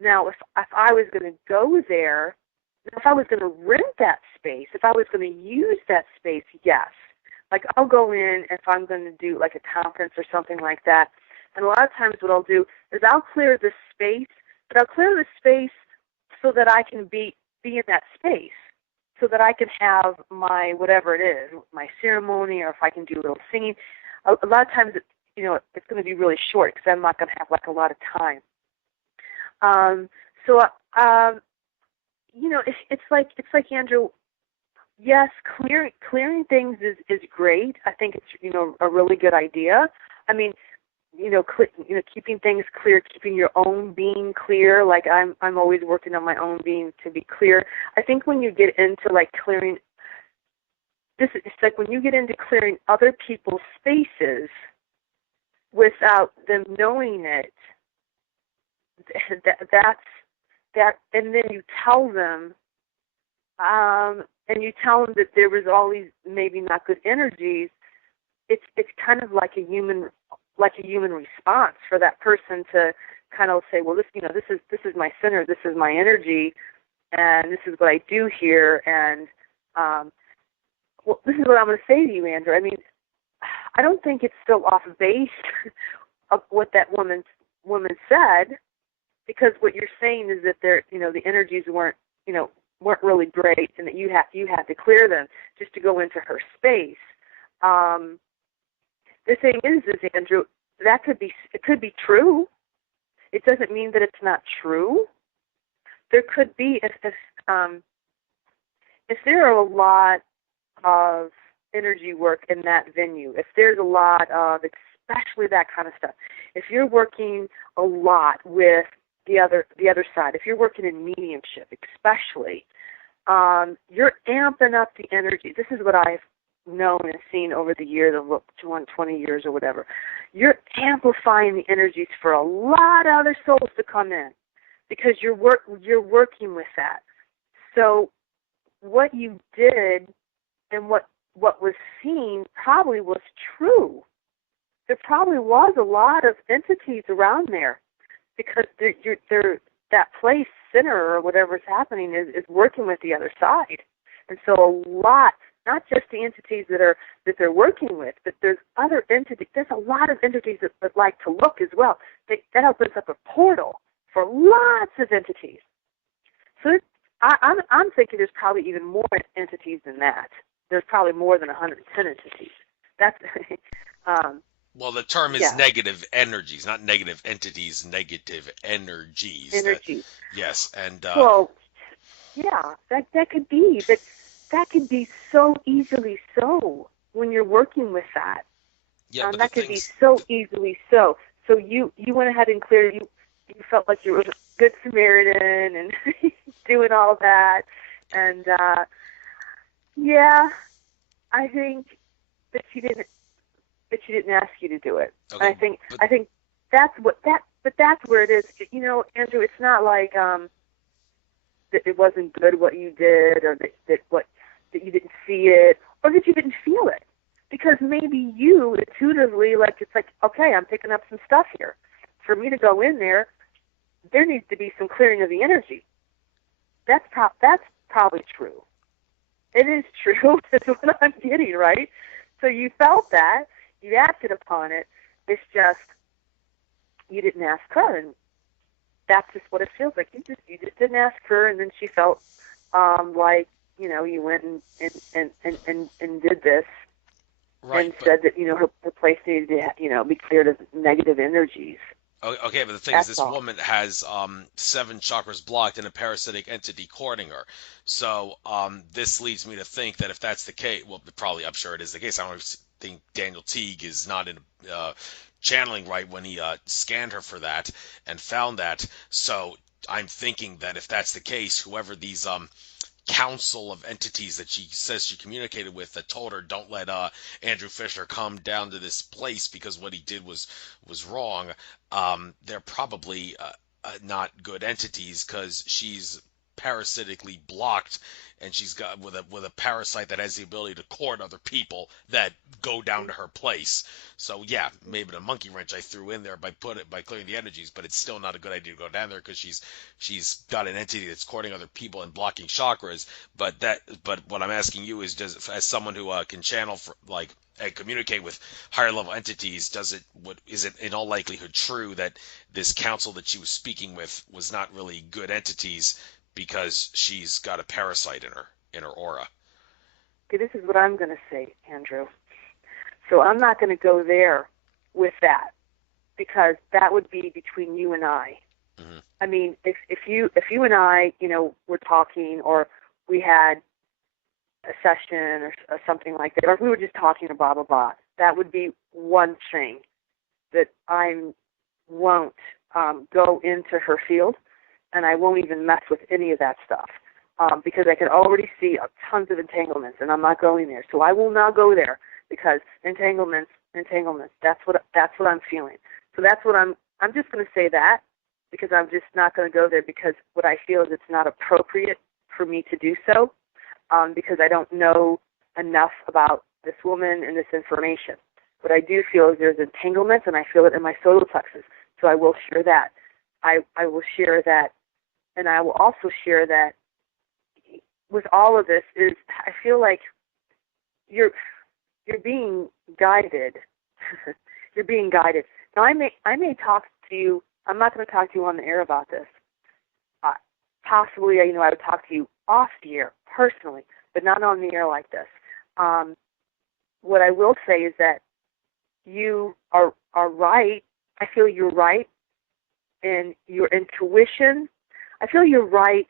Now, if I was going to go there, if I was going to rent that space, if I was going to use that space, yes. Like I'll go in if I'm going to do like a conference or something like that. And a lot of times what I'll do is I'll clear the space, but I'll clear the space so that I can be in that space, so that I can have my whatever it is, my ceremony, or if I can do a little singing. A lot of times, it's going to be really short because I'm not going to have like a lot of time. So, it's like Andrew. Yes, clearing things is great. I think it's a really good idea. I mean, keeping things clear, keeping your own being clear. Like I'm always working on my own being to be clear. I think when you get into like clearing this, it's like when you get into clearing other people's spaces without them knowing it. That's that, and then you tell them, and you tell them that there was all these maybe not good energies, it's kind of like a human response for that person to kind of say, well, this is my center, this is my energy, and this is what I do here, and well, this is what I'm going to say to you, Andrew. I mean, I don't think it's so off base of what that woman said, because what you're saying is that the energies weren't really great, and that you had to clear them just to go into her space. The thing is, Andrew, it could be true. It doesn't mean that it's not true. There could be if there are a lot of energy work in that venue, if there's a lot of, especially that kind of stuff, if you're working a lot with the other side, if you're working in mediumship especially, you're amping up the energy. This is what I've known and seen over the years, of 20 years or whatever. You're amplifying the energies for a lot of other souls to come in, because you're working with that. So what you did and what was seen probably was true. There probably was a lot of entities around there, because that place, center, or whatever's happening is working with the other side. And so a lot, not just the entities that they're working with, but there's other entities. There's a lot of entities that like to look as well. That opens up a portal for lots of entities. So I'm thinking there's probably even more entities than that. There's probably more than 110 entities. That's well, the term is negative energies, not negative entities, negative energies. Energies. Yes, and well, yeah, that could be, but that could be so easily so when you're working with that. Yeah, but that could be so easily so. So you went ahead and cleared. You felt like you were a good Samaritan and doing all that, and yeah, I think that she didn't ask you to do it. Okay, I think that's where it is. Andrew, it's not like that it wasn't good what you did, or that you didn't see it, or that you didn't feel it. Because maybe you intuitively, it's like, okay, I'm picking up some stuff here. For me to go in there needs to be some clearing of the energy. That's probably true. It is true. That's what I'm getting, right? So you felt that. You acted upon it. It's just you didn't ask her, and that's just what it feels like. You just didn't ask her, and then she felt like you went and did this, right, and said that her place needed to be cleared of negative energies. Okay, but the thing is, this woman has 7 chakras blocked and a parasitic entity courting her. So this leads me to think that if that's the case, well, probably I'm sure it is the case. I don't think Daniel Teague is not in channeling right when he scanned her for that and found that. So I'm thinking that if that's the case, whoever these council of entities that she says she communicated with that told her don't let Andrew Fisher come down to this place because what he did was wrong, they're probably not good entities, because she's parasitically blocked, and she's got with a parasite that has the ability to court other people that go down to her place. So yeah, maybe the monkey wrench I threw in there by clearing the energies, but it's still not a good idea to go down there, because she's got an entity that's courting other people and blocking chakras. But what I'm asking you is, as someone who can channel and communicate with higher level entities, is it in all likelihood true that this council that she was speaking with was not really good entities, because she's got a parasite in her aura? Okay, this is what I'm going to say, Andrew. So I'm not going to go there with that, because that would be between you and I. Mm-hmm. I mean, if you and I, were talking, or we had a session or something like that, or if we were just talking or blah blah blah, that would be one thing that I won't go into her field. And I won't even mess with any of that stuff, because I can already see tons of entanglements, and I'm not going there. So I will not go there, because entanglements. That's what I'm feeling. So that's what I'm just going to say that, because I'm just not going to go there, because what I feel is it's not appropriate for me to do so. because I don't know enough about this woman and this information. What I do feel is there's entanglements, and I feel it in my solar plexus. So I will share that. I will share that, and I will also share that with all of this is I feel like you're being guided. You're being guided. Now I may talk to you. I'm not going to talk to you on the air about this. Possibly, I would talk to you off the air personally, but not on the air like this. What I will say is that you are right. I feel you're right in your intuition. I feel you're right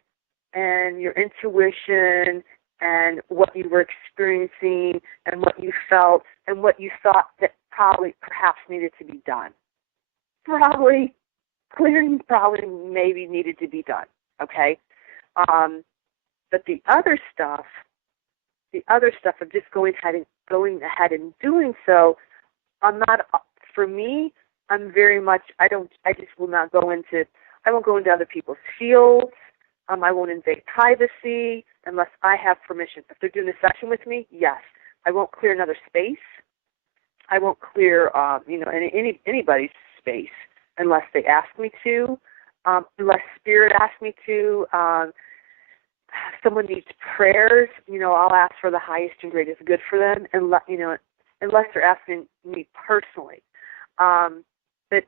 in your intuition and what you were experiencing and what you felt and what you thought that perhaps needed to be done. Clearing maybe needed to be done, okay? But the other stuff of just going ahead and doing so, for me, I'm very much, I won't go into other people's fields. I won't invade privacy unless I have permission. If they're doing a session with me, yes. I won't clear another space. I won't clear, anybody's space unless they ask me to, unless Spirit asks me to. Someone needs prayers, I'll ask for the highest and greatest good for them, and unless they're asking me personally. But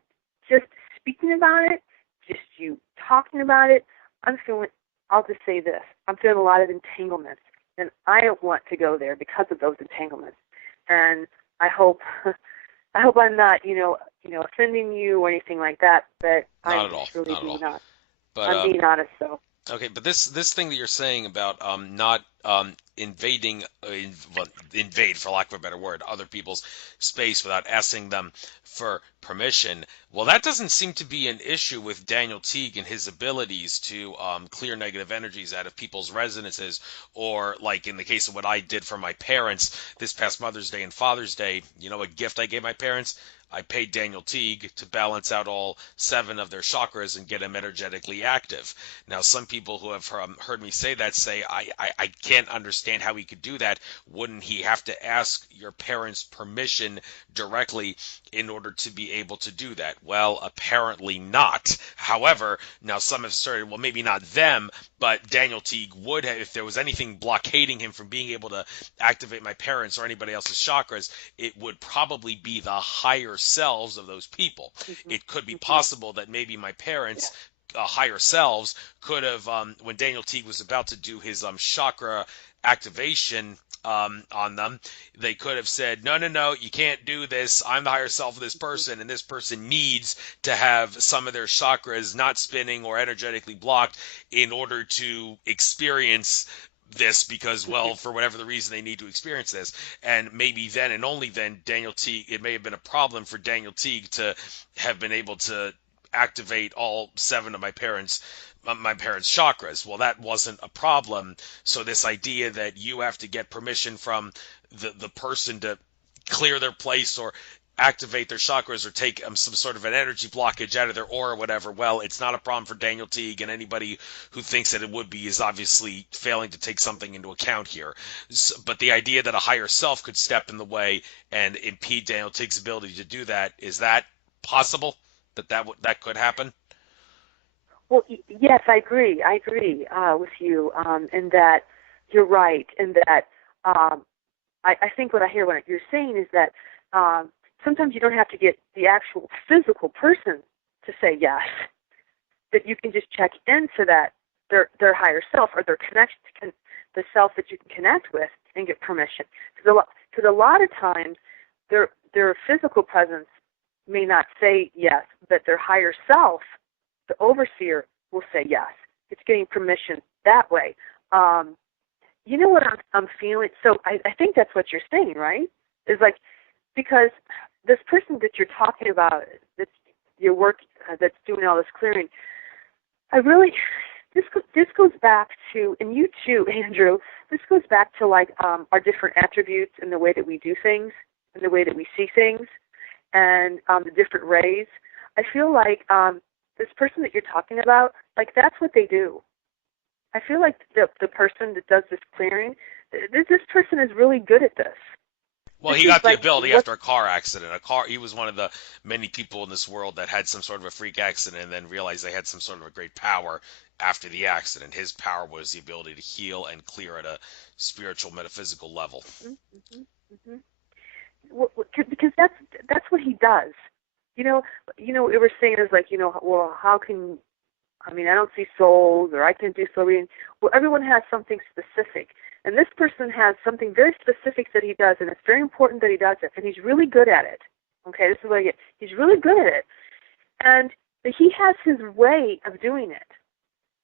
just speaking about it, just you talking about it, I'll just say this, I'm feeling a lot of entanglements, and I don't want to go there because of those entanglements. And I hope I'm not, offending you or anything like that, but Not I'm at all. really Not at all. not. But I'm being honest, though. okay, but this thing that you're saying about not invading invade, for lack of a better word, other people's space without asking them for permission, well, that doesn't seem to be an issue with Daniel Teague and his abilities to clear negative energies out of people's residences, or like in the case of what I did for my parents this past Mother's Day and Father's Day. A gift I gave my parents? I paid Daniel Teague to balance out all 7 of their chakras and get them energetically active. Now, some people who have heard me say that say, I can't understand how he could do that. Wouldn't he have to ask your parents' permission directly in order to be able to do that? Well, apparently not. However, now some have started, well, maybe not them, but Daniel Teague would have, if there was anything blockading him from being able to activate my parents or anybody else's chakras, it would probably be the higher selves of those people. Mm-hmm. It could be Mm-hmm. possible that maybe my parents, higher selves, could have, when Daniel Teague was about to do his chakra activation on them, they could have said, no, you can't do this. I'm the higher self of this person, and this person needs to have some of their chakras not spinning or energetically blocked in order to experience this, because, well, for whatever the reason, they need to experience this. And maybe then and only then, Daniel Teague, it may have been a problem for Daniel Teague to have been able to activate all 7 of my parents' chakras. Well, that wasn't a problem. So this idea that you have to get permission from the person to clear their place or activate their chakras or take some sort of an energy blockage out of their aura or whatever, well, it's not a problem for Daniel Teague, and anybody who thinks that it would be is obviously failing to take something into account here. But the idea that a higher self could step in the way and impede Daniel Teague's ability to do that, is that possible? That could happen? Well, yes, I agree. With you in that you're right, in that I think what I hear when you're saying is that sometimes you don't have to get the actual physical person to say yes, that you can just check into that their higher self or their connection, the self that you can connect with, and get permission. Because a lot of times their physical presence may not say yes, but their higher self, the overseer, will say yes. It's getting permission that way. You know what I'm feeling? So I think that's what you're saying, right? Is like, because this person that you're talking about, that's your work, that's doing all this clearing, this goes back to, and you too, Andrew, this goes back to like our different attributes and the way that we do things and the way that we see things and the different rays. I feel like this person that you're talking about, like that's what they do. I feel like the person that does this clearing, this person is really good at this. Well, This he is got the like ability what. after a car accident. He was one of the many people in this world that had some sort of a freak accident and then realized they had some sort of a great power after the accident. His power was the ability to heal and clear at a spiritual, metaphysical level. Mm-hmm, mm-hmm. Because that's what he does. You know, what we were saying is like, well, how can, I mean, I don't see souls, or I can do soul reading. Well, everyone has something specific, and this person has something very specific that he does, and it's very important that he does it, and he's really good at it. Okay, this is what I get. He's really good at it, and he has his way of doing it,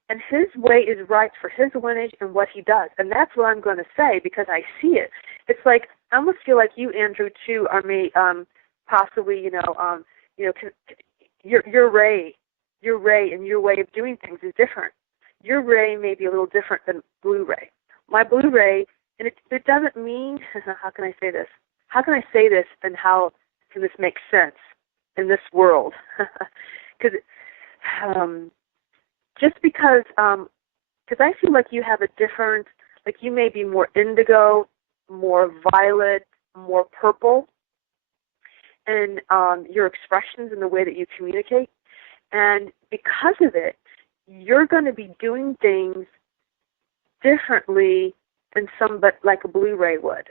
and his way is right for his lineage and what he does, and that's what I'm going to say because I see it. It's like I almost feel like you, Andrew, too, are possibly, your ray, and your way of doing things is different. Your ray may be a little different than blue ray. My blue ray, and it doesn't mean, how can I say this? How can I say this, and how can this make sense in this world? Because just because I feel like you have a different, like you may be more indigo, more violet, more purple in your expressions and the way that you communicate. And because of it, you're going to be doing things differently than somebody like a Blu-ray would.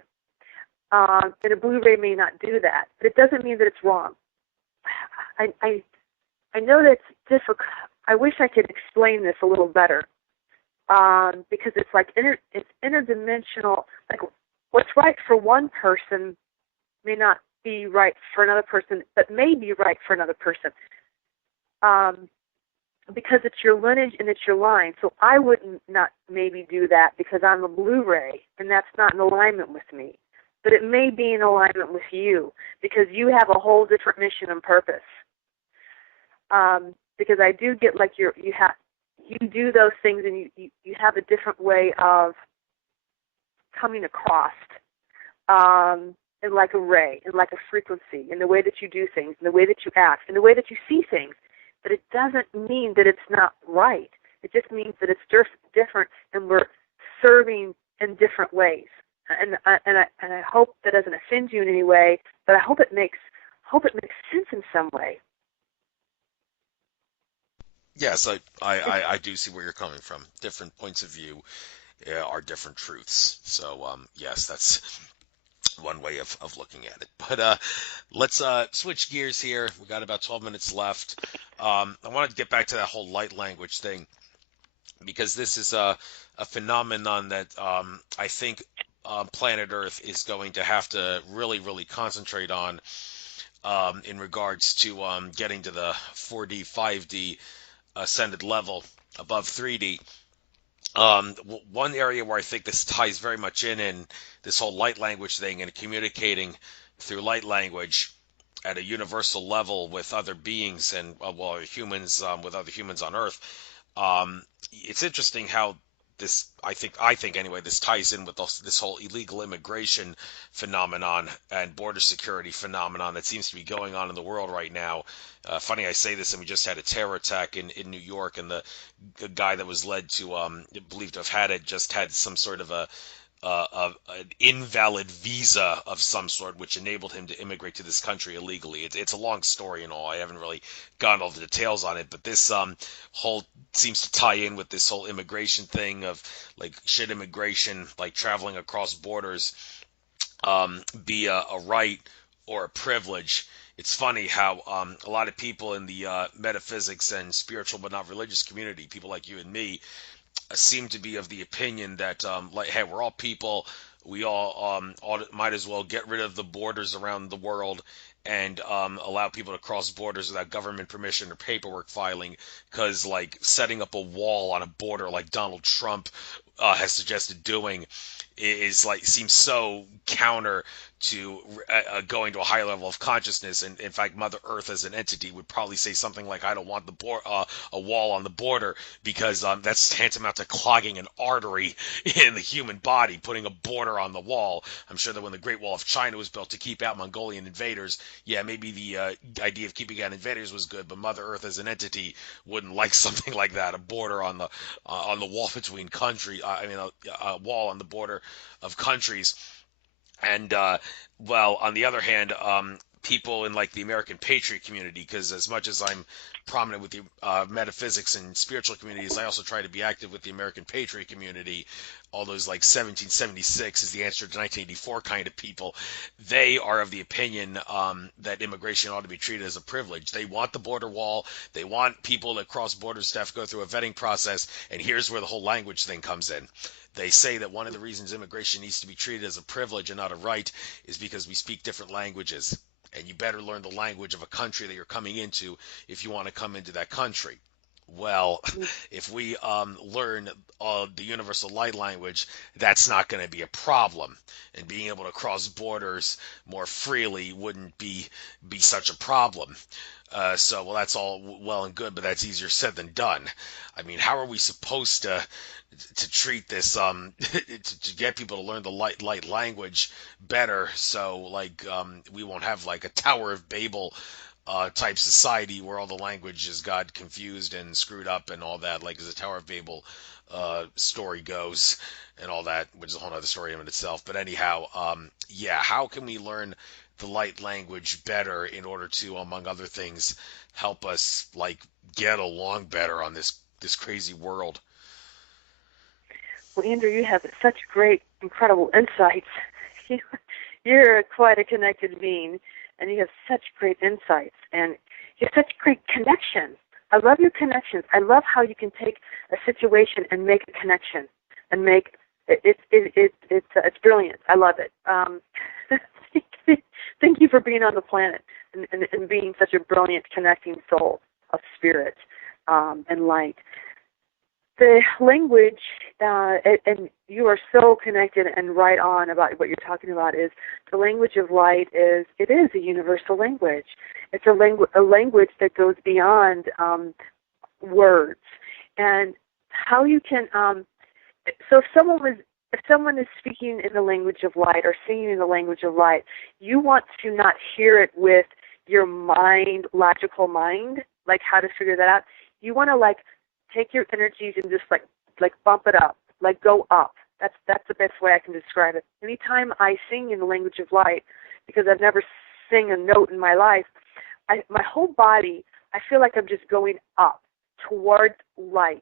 And a Blu-ray may not do that, but it doesn't mean that it's wrong. I know that's difficult. I wish I could explain this a little better, because it's like it's interdimensional. Like what's right for one person may not be right for another person, but may be right for another person. Because it's your lineage and it's your line. So I wouldn't not maybe do that because I'm a Blu-ray and that's not in alignment with me. But it may be in alignment with you because you have a whole different mission and purpose. Because I do get like you do those things and you have a different way of coming across, and like a ray and like a frequency in the way that you do things, in the way that you act, in the way that you see things. But it doesn't mean that it's not right. It just means that it's different, and we're serving in different ways. And I hope that doesn't offend you in any way, but I hope it makes sense in some way. Yes, I do see where you're coming from. Different points of view are different truths. So, yes, that's one way of looking at it. But let's switch gears here. We got about 12 minutes left. I want to get back to that whole light language thing because this is a phenomenon that I think planet Earth is going to have to really, really concentrate on in regards to getting to the 4D, 5D ascended level above 3D. One area where I think this ties very much in this whole light language thing and communicating through light language at a universal level with other beings and well humans with other humans on Earth. It's interesting how this I think anyway this ties in with this whole illegal immigration phenomenon and border security phenomenon that seems to be going on in the world right now. Funny I say this, and we just had a terror attack in New York, and the guy that was led to believed to have had it just had some sort of an invalid visa of some sort, which enabled him to immigrate to this country illegally. It's a long story and all. I haven't really gotten all the details on it, but this whole seems to tie in with this whole immigration thing of like should immigration, like traveling across borders, be a right or a privilege. It's funny how a lot of people in the metaphysics and spiritual but not religious community, people like you and me, seem to be of the opinion that like hey, we're all people, we all might as well get rid of the borders around the world and allow people to cross borders without government permission or paperwork filing, because like setting up a wall on a border like Donald Trump has suggested doing is like seems so counter to going to a higher level of consciousness. And in fact, Mother Earth as an entity would probably say something like, "I don't want a wall on the border because that's tantamount to clogging an artery in the human body, putting a border on the wall." I'm sure that when the Great Wall of China was built to keep out Mongolian invaders, yeah, maybe the idea of keeping out invaders was good, but Mother Earth as an entity wouldn't like something like that, a border on the wall between country. A wall on the border of countries. And well, on the other hand, people in like the American Patriot community, because as much as I'm prominent with the metaphysics and spiritual communities, I also try to be active with the American Patriot community. All those like 1776 is the answer to 1984 kind of people. They are of the opinion that immigration ought to be treated as a privilege. They want the border wall. They want people that cross borders to have to go through a vetting process. And here's where the whole language thing comes in. They say that one of the reasons immigration needs to be treated as a privilege and not a right is because we speak different languages. And you better learn the language of a country that you're coming into if you want to come into that country. Well, if we learn the universal light language, that's not going to be a problem. And being able to cross borders more freely wouldn't be such a problem. Well, that's all well and good, but that's easier said than done. I mean, how are we supposed to treat this to get people to learn the light language better, so like we won't have like a Tower of Babel type society where all the languages got confused and screwed up and all that, like as the Tower of Babel story goes and all that, which is a whole other story in itself. But anyhow, yeah, how can we learn the light language better in order to, among other things, help us like get along better on this crazy world? Well, Andrew, you have such great, incredible insights. You're quite a connected being, and you have such great insights, and you have such great connections. I love your connections. I love how you can take a situation and make a connection, and make it's brilliant. I love it. Thank you for being on the planet and being such a brilliant connecting soul of spirit and light. The language, and you are so connected and right on about what you're talking about, is the language of light it is a universal language. It's a language that goes beyond words. And how you can, so if someone is speaking in the language of light or singing in the language of light, you want to not hear it with your mind, logical mind, like how to figure that out. You want to like take your energies and just like bump it up, like go up. That's the best way I can describe it. Anytime I sing in the language of light, because I've never sing a note in my life, my whole body, I feel like I'm just going up towards light,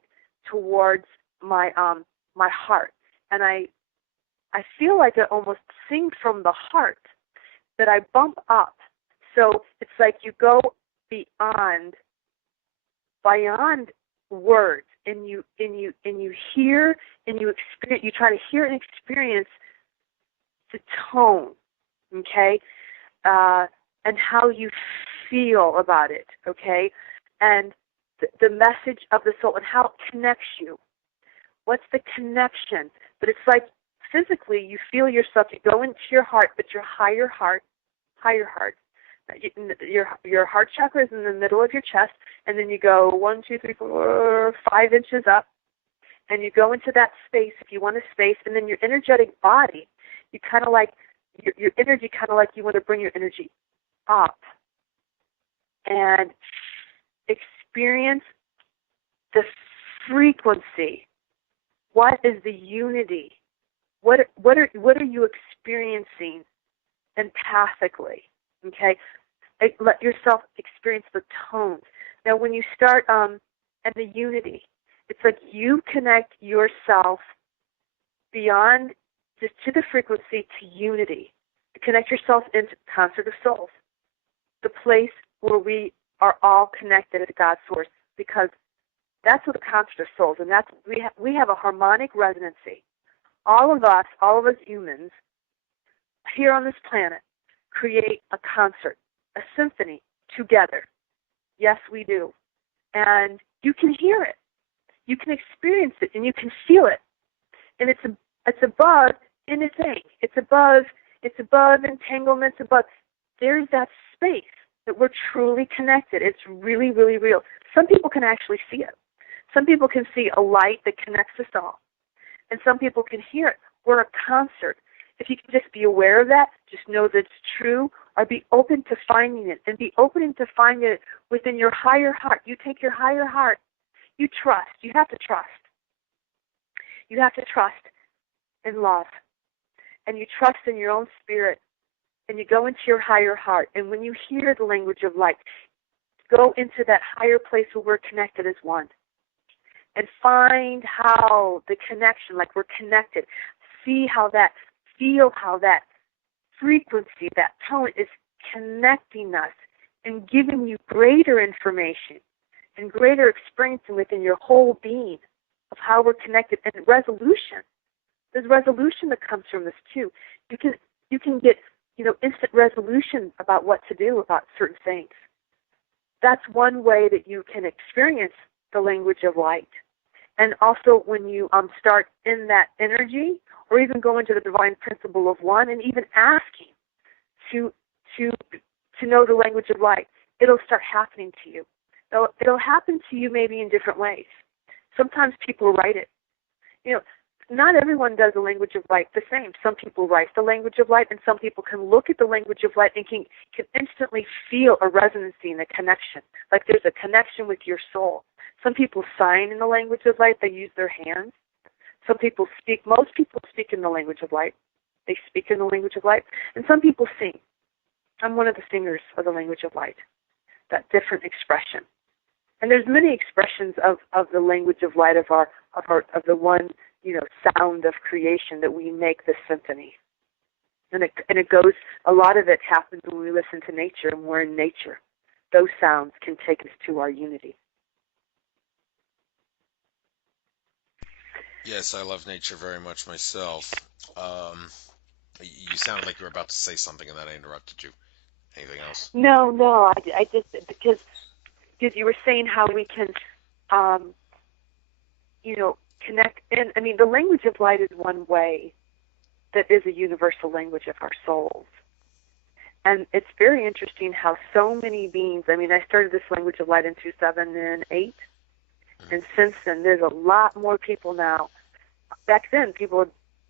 towards my heart, and I feel like I almost sing from the heart, that I bump up. So it's like you go beyond words, and you hear and you experience. You try to hear and experience the tone, okay, and how you feel about it, okay, and the message of the soul and how it connects you. What's the connection? But it's like physically you feel yourself. You go into your heart, but your higher heart. Your heart chakra is in the middle of your chest, and then you go 1, 2, 3, 4, 5 inches up, and you go into that space if you want a space, and then your energetic body, you kind of like your energy, kind of like you want to bring your energy up and experience the frequency. What is the unity? What are you experiencing empathically? Okay, let yourself experience the tones. Now, when you start and the unity, it's like you connect yourself beyond just to the frequency to unity. You connect yourself into concert of souls, the place where we are all connected at God's source, because that's what the concert of souls, and that's we have a harmonic resonancy. All of us humans here on this planet create a concert, a symphony together. Yes, we do. And you can hear it. You can experience it, and you can feel it. And it's above anything. It's above It's above entanglements, above. There's that space that we're truly connected. It's really, really real. Some people can actually see it. Some people can see a light that connects us all. And some people can hear it. We're a concert. If you can just be aware of that, just know that it's true, or be open to finding it, and be open to finding it within your higher heart. You take your higher heart. You trust. You have to trust. You have to trust in love. And you trust in your own spirit. And you go into your higher heart. And when you hear the language of light, go into that higher place where we're connected as one. And find how the connection, like we're connected, feel how that frequency, that tone is connecting us and giving you greater information and greater experience within your whole being of how we're connected. And resolution. There's resolution that comes from this too. You can get, instant resolution about what to do about certain things. That's one way that you can experience the language of light. And also when you start in that energy, or even go into the divine principle of one, and even asking to know the language of light, it'll start happening to you. It'll happen to you maybe in different ways. Sometimes people write it. Not everyone does the language of light the same. Some people write the language of light, and some people can look at the language of light and can instantly feel a resonancy and a connection, like there's a connection with your soul. Some people sign in the language of light. They use their hands. Some people speak. Most people speak in the language of light. They speak in the language of light. And some people sing. I'm one of the singers of the language of light, that different expression. And there's many expressions of the language of light, of the one, sound of creation that we make the symphony. And it goes, a lot of it happens when we listen to nature and we're in nature. Those sounds can take us to our unity. Yes, I love nature very much myself. You sounded like you were about to say something, and then I interrupted you. Anything else? No, I just, because you were saying how we can, connect. And the language of light is one way that is a universal language of our souls. And it's very interesting how so many beings, I started this language of light in 2008, and since then there's a lot more people now. Back then, people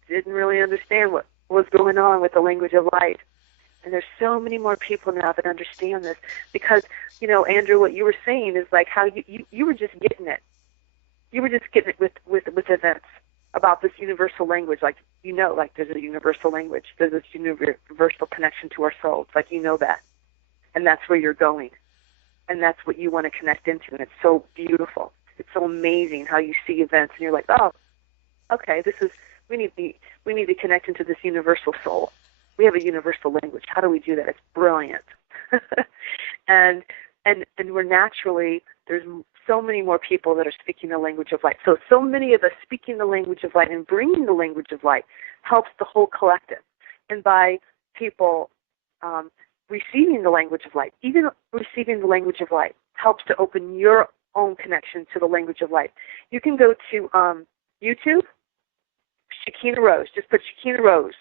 didn't really understand what was going on with the language of light. And there's so many more people now that understand this. Because, Andrew, what you were saying is like how you were just getting it. You were just getting it with events about this universal language. Like there's a universal language. There's this universal connection to our souls. Like that. And that's where you're going. And that's what you want to connect into. And it's so beautiful. It's so amazing how you see events and you're like, oh, okay, we need to connect into this universal soul. We have a universal language. How do we do that? It's brilliant. and we're naturally, there's so many more people that are speaking the language of light. So many of us speaking the language of light and bringing the language of light helps the whole collective. And by people receiving the language of light, even receiving the language of light helps to open your own connection to the language of light. You can go to YouTube, Shekina Rose. Just put Shekina Rose.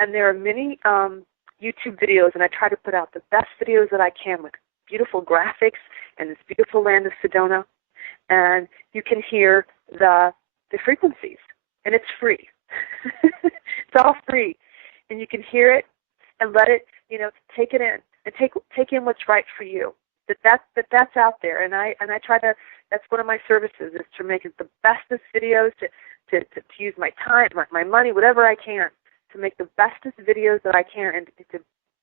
And there are many YouTube videos, and I try to put out the best videos that I can with beautiful graphics and this beautiful land of Sedona. And you can hear the frequencies, and it's free. It's all free. And you can hear it and let it, take it in and take in what's right for you. That's out there. And I try to, that's one of my services, is to make it the bestest videos, to use my time, my money, whatever I can, to make the bestest videos that I can, and to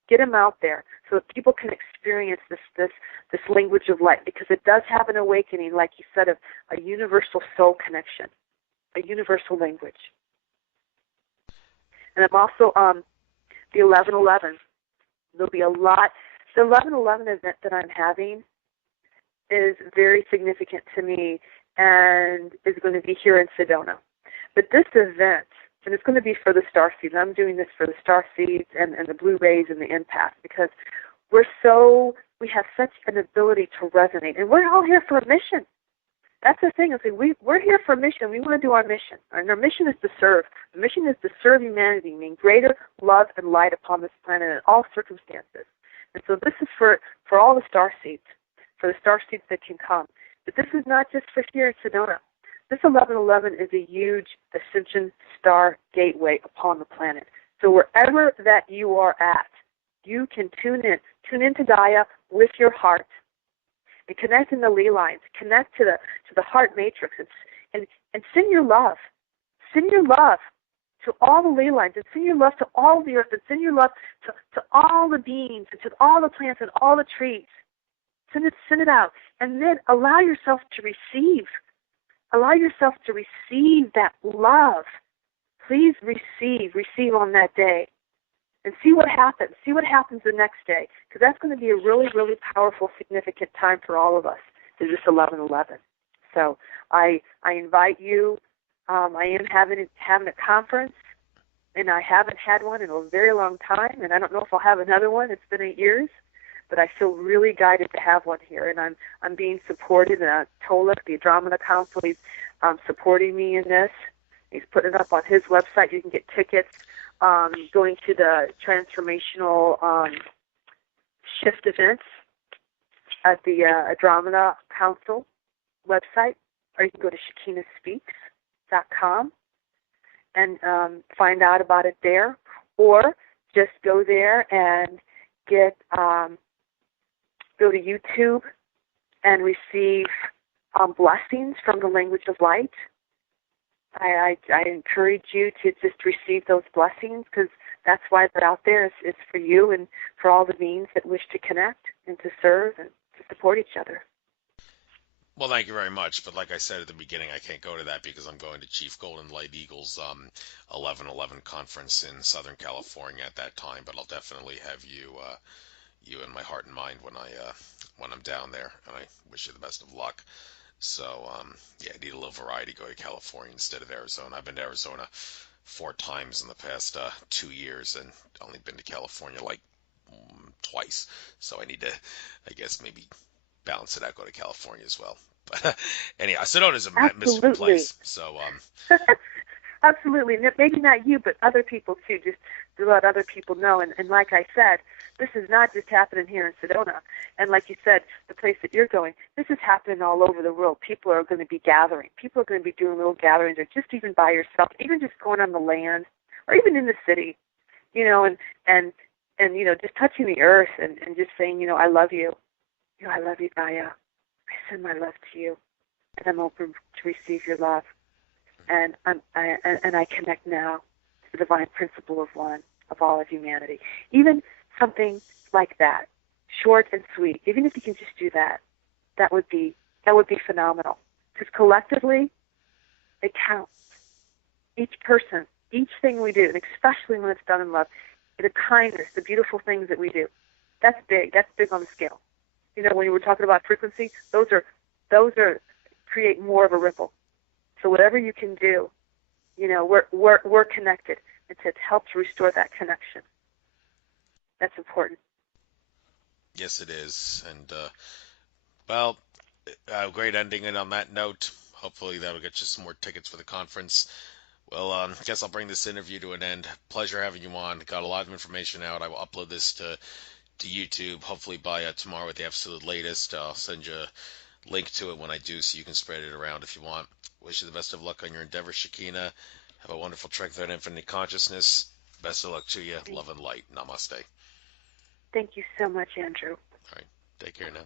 get them out there so that people can experience this language of light, because it does have an awakening, like you said, of a universal soul connection, a universal language. And I'm also the 11:11. There'll be a lot. The 11:11 event that I'm having is very significant to me, and is going to be here in Sedona. But this event, and it's going to be for the star seeds. I'm doing this for the star seeds and the blue rays and the empath, because we have such an ability to resonate, and we're all here for a mission. That's the thing. We're here for a mission. We want to do our mission. And our mission is to serve. The mission is to serve humanity, meaning greater love and light upon this planet in all circumstances. And so this is for all the star seeds, for the star seeds that can come. But this is not just for here in Sedona. This 1111 is a huge ascension star gateway upon the planet. So wherever that you are at, you can tune into Gaia with your heart and connect in the ley lines, connect to the heart matrix, and send your love. Send your love to all the ley lines, and send your love to all the earth, and send your love to all the beings, and to all the plants and all the trees. Send it out. And then allow yourself to receive. Allow yourself to receive that love. Please receive on that day. And see what happens. See what happens the next day. Because that's going to be a really, really powerful, significant time for all of us, is this 11/11. So I invite you. I am having a conference, and I haven't had one in a very long time, and I don't know if I'll have another one. It's been 8 years. But I feel really guided to have one here, and I'm being supported. Tolek, the Andromeda Council, he's supporting me in this. He's putting it up on his website. You can get tickets. Going to the transformational shift events at the Andromeda Council website, or you can go to shekinahspeaks.com and find out about it there, or just go there and go to YouTube and receive blessings from the language of light. I encourage you to just receive those blessings, because that's why they're out there. It's for you and for all the beings that wish to connect and to serve and to support each other. Well, thank you very much. But like I said at the beginning, I can't go to that because I'm going to Chief Golden Light Eagle's 11/11 conference in Southern California at that time. But I'll definitely have you in my heart and mind when I'm down there, and I wish you the best of luck. So yeah, I need a little variety. Go to California instead of Arizona. I've been to Arizona 4 times in the past 2 years, and only been to California like twice. So I need to, I guess, maybe balance it out. Go to California as well. But anyhow, Sedona's a mystical place. So Absolutely. Maybe not you, but other people too, just to let other people know. And like I said, this is not just happening here in Sedona. And like you said, the place that you're going, this is happening all over the world. People are going to be gathering. People are going to be doing little gatherings, or just even by yourself, even just going on the land, or even in the city, and just touching the earth and just saying, I love you. I love you, Gaia. I send my love to you, and I'm open to receive your love. And I connect now to the divine principle of one, of all of humanity. Even something like that, short and sweet. Even if you can just do that, that would be phenomenal. Because collectively, it counts. Each person, each thing we do, and especially when it's done in love, the kindness, the beautiful things that we do, that's big. That's big on the scale. When you were talking about frequency, those are create more of a ripple. So whatever you can do, we're connected, and to help to restore that connection. That's important. yes, it is. And great ending it on that note. Hopefully that'll get you some more tickets for the conference. Well, I guess I'll bring this interview to an end. Pleasure having you on. Got a lot of information out. I will upload this to YouTube, hopefully by tomorrow at the absolute latest. I'll send you a link to it when I do, so you can spread it around if you want. Wish you the best of luck on your endeavors, Shekina. Have a wonderful trek through infinite consciousness. Best of luck to you. Love and light. Namaste. Thank you so much, Andrew. All right. Take care now.